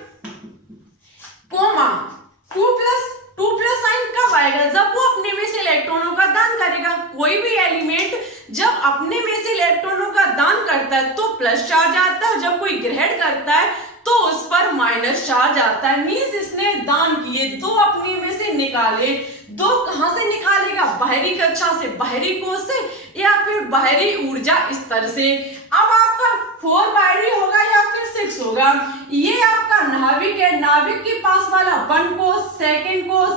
2+ साइन कब आएगा, जब वो अपने में से इलेक्ट्रॉनों का दान करेगा। कोई भी एलिमेंट जब अपने में से इलेक्ट्रॉनों का दान करता है तो प्लस चार्ज आता है, जब कोई ग्रहण करता है तो उस पर माइनस चार्ज आता है। मींस इसने दान किए, 2 अपने में से निकाले। 2 कहां से निकालेगा, बाहरी कक्षा से, बाहरी कोश से, या फिर बाहरी ऊर्जा स्तर से। अब आपका 4 बाहरी होगा या फिर 6 होगा। ये आपका नाभिक है, नाभिक के पास वाला 1 कोश, 2nd कोश,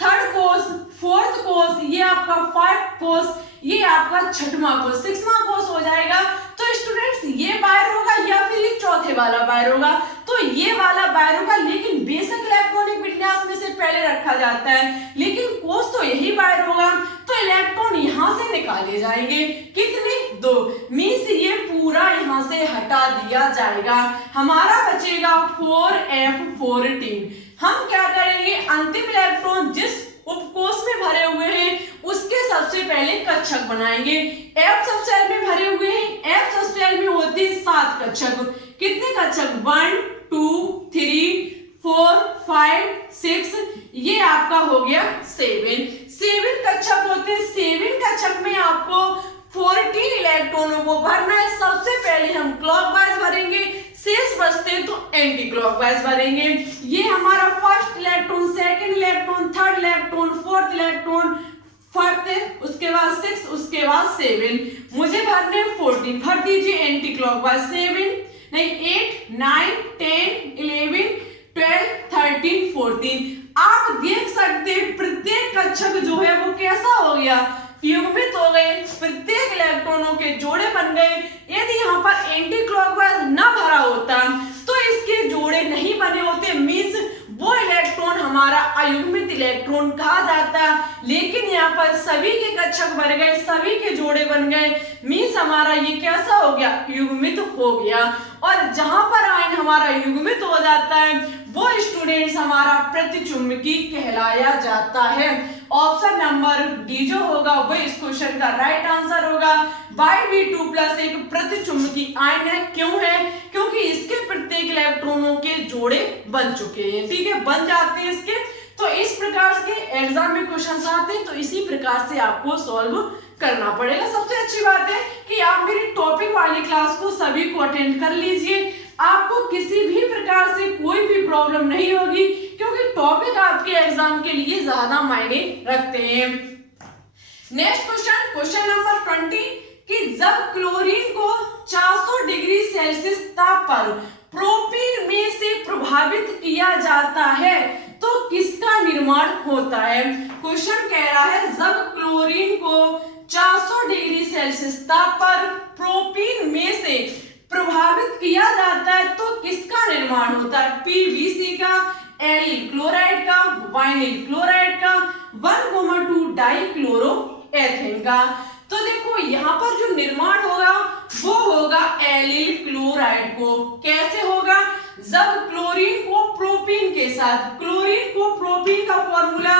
3rd कोश, फोर्थ कोष, ये आपका 5 कोष, ये आपका 6वां कोष, 6वां कोष हो जाएगा। तो स्टूडेंट्स ये वायर होगा या फिर ये चौथे वाला वायर होगा? तो ये वाला वायर होगा, लेकिन बेशक इलेक्ट्रॉनिक विन्यास में से पहले रखा जाता है, लेकिन कोष तो यही वायर होगा। तो इलेक्ट्रॉन यहाँ से निकाले जाएंगे, कितने? 2। मीन्स ये पूरा यहाँ से हटा दिया जाएगा, हमारा बचेगा 4f14। हम क्या करेंगे, अंतिम इलेक्ट्रॉन जिस उपकोष में भरे हुए हैं उसके सबसे पहले कक्षक बनाएंगे। एफ सब सेल में भरे हुए हैं, एफ सब सेल में होते हैं 7 कक्षक। कितने कक्षक? 1 2 3 4 5 6, ये आपका हो गया 7 कक्षक होते हैं। 7 कक्षक में आपको 14 इलेक्ट्रॉनों को भरना है। सबसे पहले हम क्लॉकवाइज भरेंगे, शेष बचते तो एंटी क्लॉकवाइज भरेंगे। ये हमारा first electron, second electron, third electron, fourth electron, first, उसके बाद 6, उसके बाद 7। मुझे भरने 14, भर दीजिए एंटी क्लॉकवाइज। 7 नहीं 8 9 10 11 12 13 14। आप देख सकते हैं प्रत्येक कक्षक जो है वो कैसा हो गया, युग्मित हो गए, प्रत्येक इलेक्ट्रॉनों के जोड़े बन गए। यदि यहाँ पर एंटी क्लॉकवाइज ना भरा होता तो इसके जोड़े नहीं बने होते, मींस वो इलेक्ट्रॉन हमारा अयुग्मित इलेक्ट्रॉन कहा जाता। लेकिन यहाँ पर सभी के कक्षक भर गए, सभी के जोड़े बन गए, मींस हमारा ये कैसा हो गया, युग्मित हो गया। और जहां पर आयन हमारा युग्मित हो जाता है वो स्टूडेंट्स हमारा प्रतिचुंबकी कहलाया जाता है। ऑप्शन नंबर डी जो होगा वो इस क्वेश्चन का राइट आंसर होगा। Bi2+ एक प्रतिचुंबकी आयन है। क्यों है? क्योंकि इसके प्रत्येक इलेक्ट्रॉनों के जोड़े बन चुके हैं, ठीक है, बन जाते हैं इसके। तो इस प्रकार के एग्जाम में क्वेश्चन आते हैं, तो इसी प्रकार से आपको सॉल्व करना पड़ेगा। सबसे अच्छी बात है कि आप मेरी टॉपिक वाली क्लास को सभी को अटेंड कर लीजिए, आपको किसी भी प्रकार से कोई भी प्रॉब्लम नहीं होगी, क्योंकि टॉपिक आपके एग्जाम के लिए ज्यादा मायने रखते हैं। नेक्स्ट क्वेश्चन, क्वेश्चन नंबर 20, कि जब क्लोरीन को 400 डिग्री सेल्सियस ताप पर प्रोपीन में से प्रभावित किया जाता है तो किसका निर्माण होता है? क्वेश्चन कह रहा है जब क्लोरीन को 400 डिग्री सेल्सियस ताप पर प्रोपीन में से प्रभावित किया जाता है तो किसका निर्माण होता है? पीवीसी का, एलिल क्लोराइड का, वाइनिल क्लोराइड का, 1,2 डाइक्लोरोएथेन का। तो देखो यहाँ पर जो निर्माण होगा वो होगा एलिल क्लोराइड को। कैसे होगा? जब क्लोरीन को प्रोपीन के साथ, क्लोरीन को प्रोपीन का formula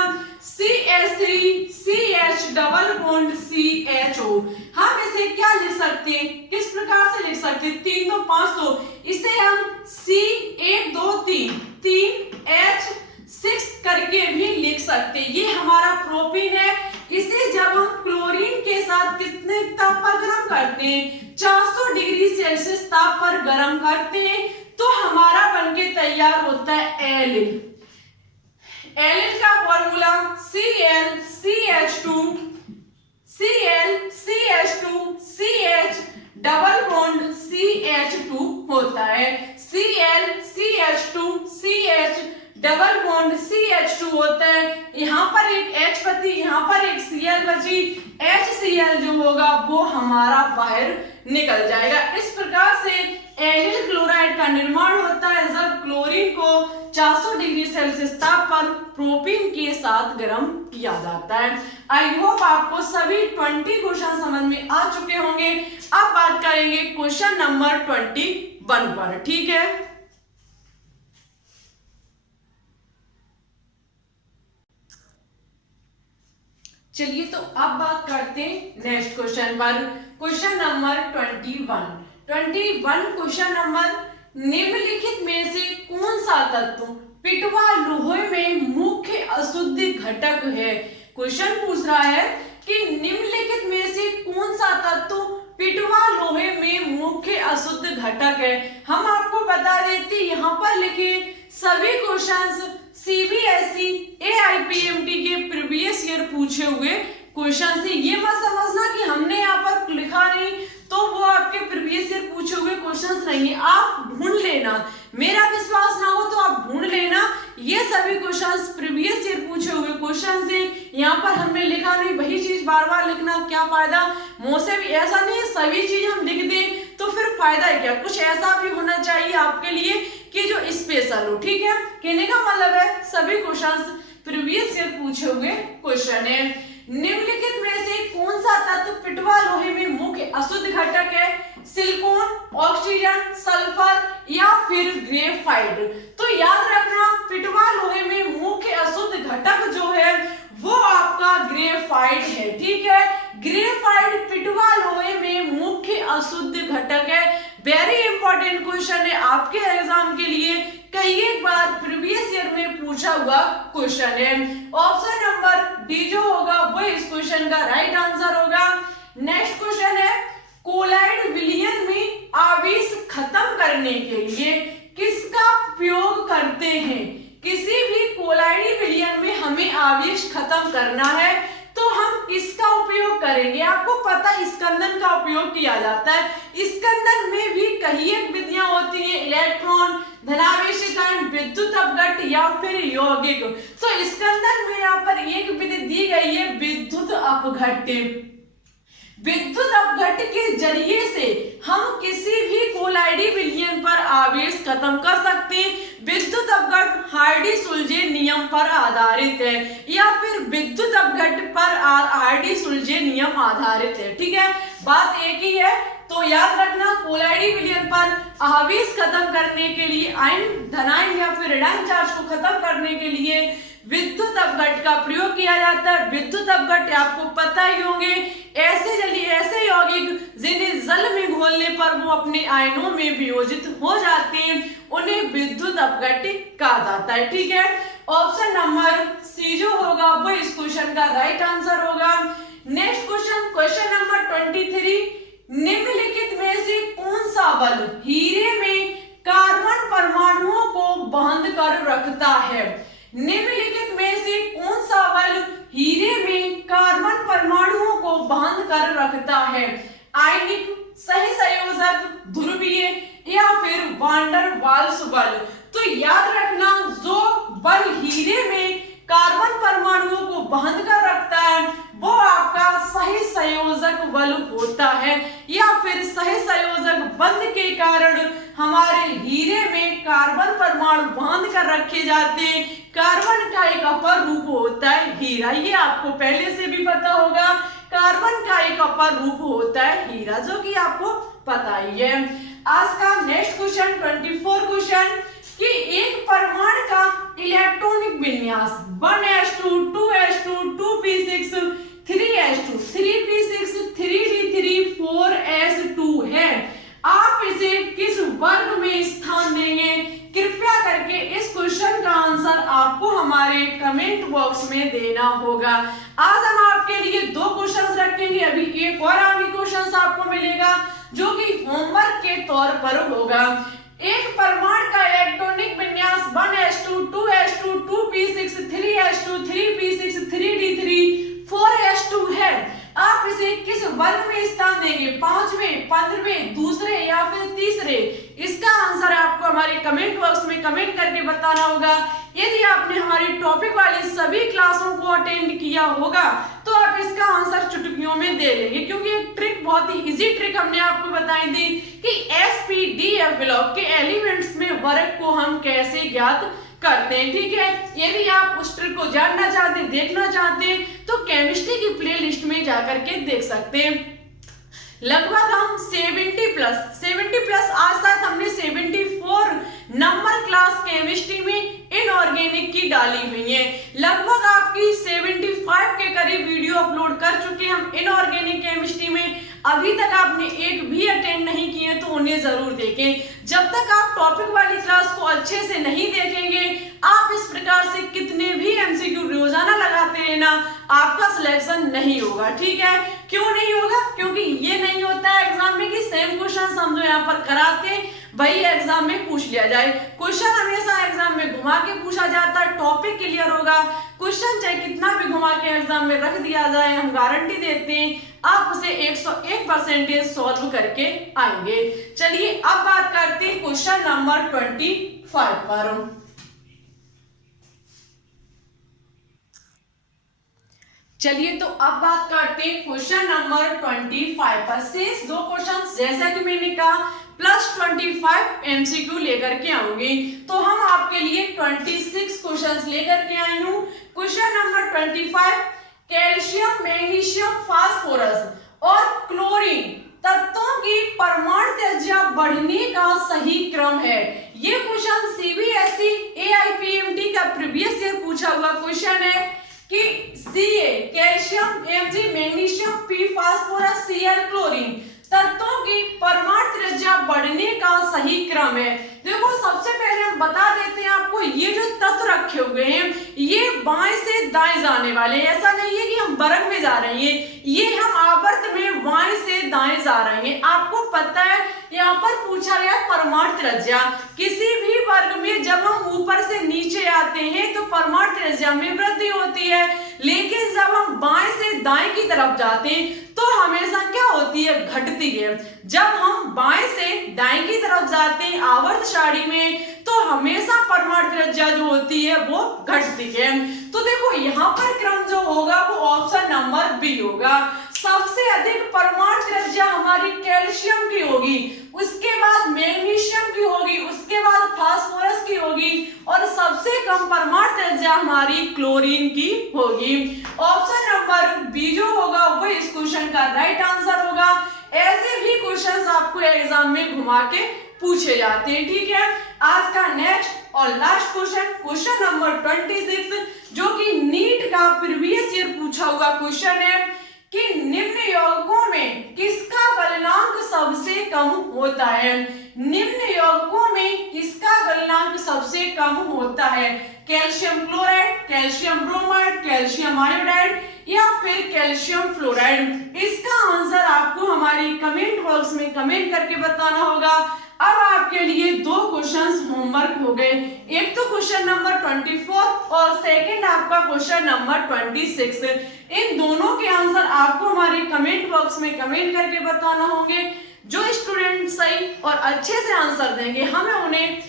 CH3CH double bond CHO। हम इसे क्या लिख सकते हैं, किस प्रकार से लिख सकते हैं? 3 2 5 2, इसे हम C1 2 3H6 करके भी लिख सकते हैं। ये हमारा प्रोपीन है। इसे जब हम क्लोरीन के साथ कितने ताप पर गर्म करते हैं? 400 डिग्री सेल्सियस ताप पर गर्म करते हैं, तो हमारा बनके तैयार होता है एलिल। एलिल का formula CH double bond CH2 होता है। CH2CH डबल बॉन्ड CH2 होता है। यहाँ पर एक H बची, यहाँ पर एक Cl बची, HCl जो होगा वो हमारा बाहर निकल जाएगा। इस प्रकार से एलिल क्लोराइड का निर्माण होता है जब क्लोरीन को 400 डिग्री सेल्सियस ताप पर प्रोपीन के साथ गर्म किया जाता है। आई होप आपको सभी 20 क्वेश्चन समझ में आ चुके होंगे। अब बात करेंगे क्वेश्चन नंबर 21 पर, ठीक है। चलिए तो अब बात करते हैं नेक्स्ट क्वेश्चन पर। क्वेश्चन नंबर 21 क्वेश्चन नंबर, निम्नलिखित में से कौन सा तत्व पिटवा लोहे में मुख्य अशुद्ध घटक है? क्वेश्चन पूछ रहा है कि निम्नलिखित में से कौन सा तत्व पिटवा लोहे में मुख्य अशुद्ध घटक है। हम आपको बता देते यहाँ पर लिखे सभी क्वेश्चंस CBSE AIPMT के प्रीवियस ईयर पूछे हुए क्वेश्चन से। ये मत समझना कि हमने यहाँ पर लिखा नहीं तो वो आपके प्रीवियस ईयर पूछे हुए क्वेश्चंस नहीं है, आप ढूंढ लेना। मेरा विश्वास ना हो तो आप ढूंढ लेना, ये सभी क्वेश्चंस प्रीवियस ईयर पूछे हुए क्वेश्चन से। यहाँ पर हमने लिखा नहीं, वही चीज बार बार लिखना क्या फायदा। मोसे भी ऐसा नहीं है सभी चीज हम लिख दें तो फिर फायदा है क्या, कुछ ऐसा भी होना चाहिए आपके लिए कि जो स्पेशल हो। ठीक है, कहने का मतलब है सभी क्वेश्चंस प्रीवियस ईयर पूछे हुए क्वेश्चन है। निम्नलिखित में से कौन सा तत्व पिटवा लोहे में मुख्य अशुद्ध घटक है, सिलिकॉन, ऑक्सीजन, सल्फर या फिर ग्रेफाइट। तो याद रखना पिटवा लोहे में मुख्य अशुद्ध घटक जो है वो आपका ग्रेफाइट है। ठीक है, ग्रेफाइट पिटवा लोहे में मुख्य अशुद्ध घटक है। वेरी इंपॉर्टेंट क्वेश्चन है आपके एग्जाम के लिए, कई एक बार प्रीवियस ईयर में पूछा हुआ क्वेश्चन है। ऑप्शन नंबर डी जो होगा वो इस क्वेश्चन का राइट आंसर होगा। नेक्स्ट क्वेश्चन है कोलाइड विलयन में आवेश खत्म करने के लिए किसका उपयोग करते हैं। किसी भी कोलाइड विलयन में हमें आवेश खत्म करना है तो हम किसका उपयोग करेंगे। आपको पता है स्कंदन का उपयोग किया जाता है। स्कंदन में भी कई एक विधियां होती हैं, इलेक्ट्रॉन, धनावेशीकरण, विद्युत अपघट्ट या फिर यौगिक। तो स्कंदन में यहाँ पर एक विधि दी गई है विद्युत अपघट्ट। विद्युत अपघट्ट के जरिए से हम किसी भी कोलाइडी विलयन पर आवेश खत्म कर सकते हैं। विद्युत अपघट्ट हार्डी-सुलजे नियम पर आधारित है या फिर विद्युत अपघट्ट पर हार्डी-सुलजे नियम आधारित है। ठीक है, बात एक ही है। तो याद रखना कोलाइडी विलयन पर आवेश खत्म करने के लिए आयन, धनायन या फिर ऋणायन चार्ज को खत्म करने के लिए विद्युत अपघट्ट का प्रयोग किया जाता है। विद्युत अपघट्ट आपको पता ही होंगे, ऐसे यौगिक जिन्हें जल में घोलने पर वो अपने आयनों में वियोजित हो जाते हैं उन्हें विद्युत अपघट्ट कहा जाता है। ठीक है, ऑप्शन नंबर सी जो होगा वो इस क्वेश्चन का राइट आंसर होगा। नेक्स्ट क्वेश्चन, क्वेश्चन नंबर 23, निम्नलिखित में से कौन सा बल हीरे में कार्बन परमाणुओं को बांध कर रखता है। निम्नलिखित में से कौन सा बल हीरे में कार्बन परमाणुओं को बांध कर रखता है। आयनिक, सही संयोजक, ध्रुवीय या फिर वांडर वाल्स बल। तो याद रखना जो बल हीरे में कार्बन परमाणुओं को बांध कर रखता है वो आपका सही संयोजक बल होता है या फिर सही संयोजक बंध के कारण हमारे हीरे में कार्बन परमाणु बांध कर रखे जाते हैं। कार्बन का एक अपर रूप होता है हीरा, ये आपको पहले से भी पता होगा। कार्बन का एक अपर रूप होता है हीरा, जो कि आपको पता ही है। आज का नेक्स्ट क्वेश्चन 24 क्वेश्चन कि एक परमाणु का इलेक्ट्रॉनिक विन्यास 1s2 2s2 2p6 3s2 3p6 3d3 4s2 है। आप इसे किस वर्ग में स्थान देंगे। कृपया करके इस क्वेश्चन का आंसर आपको हमारे कमेंट बॉक्स में देना होगा। आज हम आपके लिए 2 क्वेश्चंस रखेंगे, अभी एक और आगे क्वेश्चंस आपको मिलेगा जो कि होमवर्क के तौर पर होगा। एक परमाणु का इलेक्ट्रॉनिक विन्यास 1s2 2s2 2p6 3s2 3p6 3d3 4s2 है। आप इसे किस वर्ग में स्थान देंगे, 5वें, 15वें, दूसरे या फिर तीसरे। इसका आंसर आपको हमारे कमेंट बॉक्स में कमेंट करके बताना होगा। यदि आपने हमारी टॉपिक वाली सभी क्लासों को अटेंड किया होगा तो आप इसका आंसर चुटकियों में दे लेंगे, क्योंकि एक ट्रिक, बहुत ही इजी ट्रिक हमने आपको बताई थी कि एसपीडीएफ ब्लॉक के एलिमेंट्स में वर्ग को हम कैसे ज्ञात करते हैं। ठीक है, यदि आप उस ट्रिक को जानना चाहते हैं, देखना चाहते हैं तो केमिस्ट्री की प्लेलिस्ट में जाकर के देख सकते हैं। लगभग हम 70 प्लस आज तक हमने 74 नंबर क्लास केमिस्ट्री में इनऑर्गेनिक की डाली हुई है। लगभग आपकी 75 के करीब वीडियो अपलोड कर चुके हैं हम इनऑर्गेनिक केमिस्ट्री में। अभी तक आपने एक भी अटेंड नहीं किए तो उन्हें जरूर देखें। जब तक आप टॉपिक वाली क्लास को अच्छे से नहीं देखेंगे, आप इस प्रकार से कितने भी एमसीक्यू रोजाना लगाते रहना, आपका सिलेक्शन नहीं होगा। ठीक है, क्यों नहीं होगा? क्योंकि ये नहीं होता है एग्जाम में कि सेम क्वेश्चन हम जो यहाँ पर कराते हैं वही एग्जाम में पूछ लिया जाए। क्वेश्चन हमेशा एग्जाम में घुमा के पूछा जाता है, टॉपिक क्लियर होगा। क्वेश्चन चाहे कितना भी घुमा के एग्जाम में रख दिया जाए, हम गारंटी देते हैं आप उसे 101% सॉल्व करके आएंगे। चलिए अब बात करते हैं क्वेश्चन नंबर 25 पर। चलिए तो अब बात करते हैं क्वेश्चन नंबर 25 पर। शेष 2 क्वेश्चन जैसा कि मैंने कहा +25 MCQ लेकर के आऊंगी, तो हम आपके लिए 26 क्वेश्चंस लेकर के आई हूँ। Question number 25, calcium, magnesium, phosphorus और क्लोरीन तत्वों की परमाणु त्रिज्या बढ़ने का सही क्रम है। ये क्वेश्चन CBSE AIPMT का प्रीवियस ईयर पूछा हुआ क्वेश्चन है कि Ca calcium, Mg magnesium, P phosphorus, Cl chlorine तत्वों की परमाणु त्रिज्या बढ़ने का सही क्रम है। देखो सबसे पहले हम बता देते हैं आपको, ये जो तत्व रखे हुए हैं ये बाएं से दाएं जाने वाले हैं। ऐसा नहीं है कि हम वर्ग में जा रहे हैं, ये हम आवर्त में बाएं से दाएं जा रहे हैं। आपको पता है यहाँ पर पूछा गया परमाणु त्रिज्या। किसी भी वर्ग में जब हम ऊपर से नीचे आते हैं तो परमाणु त्रिज्या में वृद्धि होती है, लेकिन जब हम बाएं से दाएं की तरफ जाते हैं तो हमेशा क्या होती है, घटती है। जब हम बाएं से दाएं की तरफ जाते हैं आवर्त सारणी में तो हमेशा परमाणु त्रिज्या जो होती है वो घटती है। तो देखो यहाँ पर क्रम जो होगा वो ऑप्शन नंबर बी होगा। सबसे अधिक परमाणु त्रिज्या हमारी कैल्शियम की होगी, उसके बाद मैग्नीशियम की होगी, उसके बाद फास्फोरस की होगी और सबसे कम परमाणु त्रिज्या हमारी क्लोरीन की होगी। ऑप्शन नंबर बी जो होगा वो इस क्वेश्चन का राइट आंसर होगा। ऐसे भी क्वेश्चंस आपको एग्जाम में घुमा के पूछे जाते हैं, ठीक है। आज का नेक्स्ट और लास्ट क्वेश्चन, क्वेश्चन नंबर 26, जो कि नीट का प्रीवियस ईयर पूछा हुआ क्वेश्चन है कि निम्न यौगिकों में किसका गलनांक सबसे कम होता है। निम्न यौगिकों में किसका गलनांक सबसे कम होता है, calcium chloride, calcium bromide, calcium iodide या फिर कैल्शियम फ्लोराइड। इसका आंसर आपको हमारी कमेंट बॉक्स में कमेंट करके बताना होगा। अब आपके लिए 2 क्वेश्चंस होमवर्क हो गए, एक तो क्वेश्चन नंबर 24 और सेकंड आपका क्वेश्चन नंबर 26। इन दोनों के आंसर आपको हमारे कमेंट बॉक्स में कमेंट करके बताना होंगे। जो स्टूडेंट सही और अच्छे से आंसर देंगे हमें उन्हें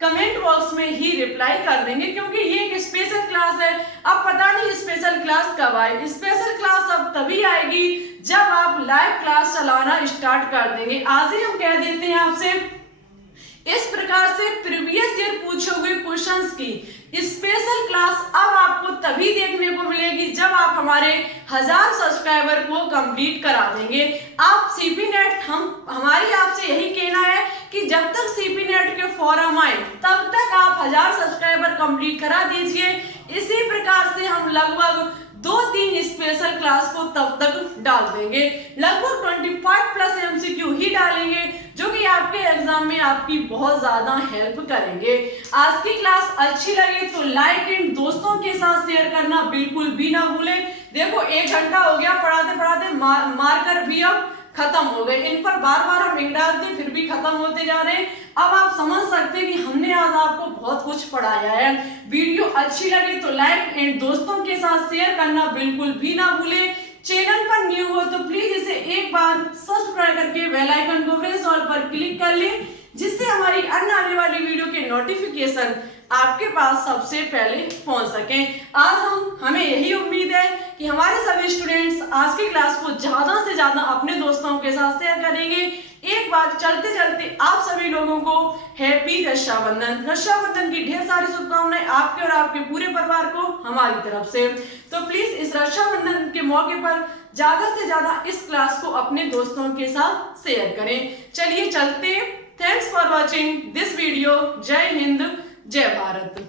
कमेंट बॉक्स में ही रिप्लाई कर देंगे, क्योंकि ये एक स्पेशल क्लास है। अब पता नहीं स्पेशल क्लास कब आए, स्पेशल क्लास अब तभी आएगी जब आप लाइव क्लास चलाना स्टार्ट कर देंगे। आज ही हम कह देते हैं आपसे, इस प्रकार से प्रीवियस ईयर पूछे हुए क्वेश्चंस की स्पेशल क्लास अब आपको तभी देखने को मिलेगी जब आप हमारे 1000 सब्सक्राइबर को कंप्लीट करा देंगे। आप सीपी नेट, हमारी आपसे यही कहना है कि जब तक सीपी नेट के फॉर्म आए तब तक आप 1000 सब्सक्राइबर कंप्लीट करा दीजिए। इसी प्रकार से हम लगभग 2-3 स्पेशल क्लास को तब तक डाल देंगे, लगभग 25+ MCQ ही डालेंगे, जो कि आपके एग्जाम में आपकी बहुत ज्यादा हेल्प करेंगे। आज की क्लास अच्छी लगे तो लाइक एंड दोस्तों के साथ शेयर करना बिल्कुल भी ना भूलें। देखो 1 घंटा हो गया पढ़ाते पढ़ाते, मार्कर भी अब खत्म हो गए, इन पर बार बार हम इंक डालते फिर भी खत्म होते जा रहे हैं। अब आप समझ सकते हैं कि हमने आज आपको बहुत कुछ पढ़ाया है। वीडियो अच्छी लगी तो लाइक एंड दोस्तों के साथ शेयर करना बिल्कुल भी ना भूलें। चैनल पर न्यू हो तो प्लीज इसे एक बार सब्सक्राइब करके बेल आइकन को प्रेस ऑल पर क्लिक कर लें, जिससे हमारी अन्य आने वाली वीडियो के नोटिफिकेशन आपके पास सबसे पहले पहुंच सके। हमें यही उम्मीद है कि हमारे सभी स्टूडेंट्स आज की क्लास को ज्यादा से ज्यादा अपने दोस्तों के साथ शेयर करेंगे। एक बार चलते चलते आप सभी लोगों को हैप्पी रक्षाबंधन। रक्षाबंधन की ढेर सारी शुभकामनाएं आपके और आपके पूरे परिवार को हमारी तरफ से। तो प्लीज इस रक्षाबंधन के मौके पर ज्यादा से ज्यादा इस क्लास को अपने दोस्तों के साथ शेयर करें। चलिए चलते, thanks for watching this video. जय हिंद, जय भारत।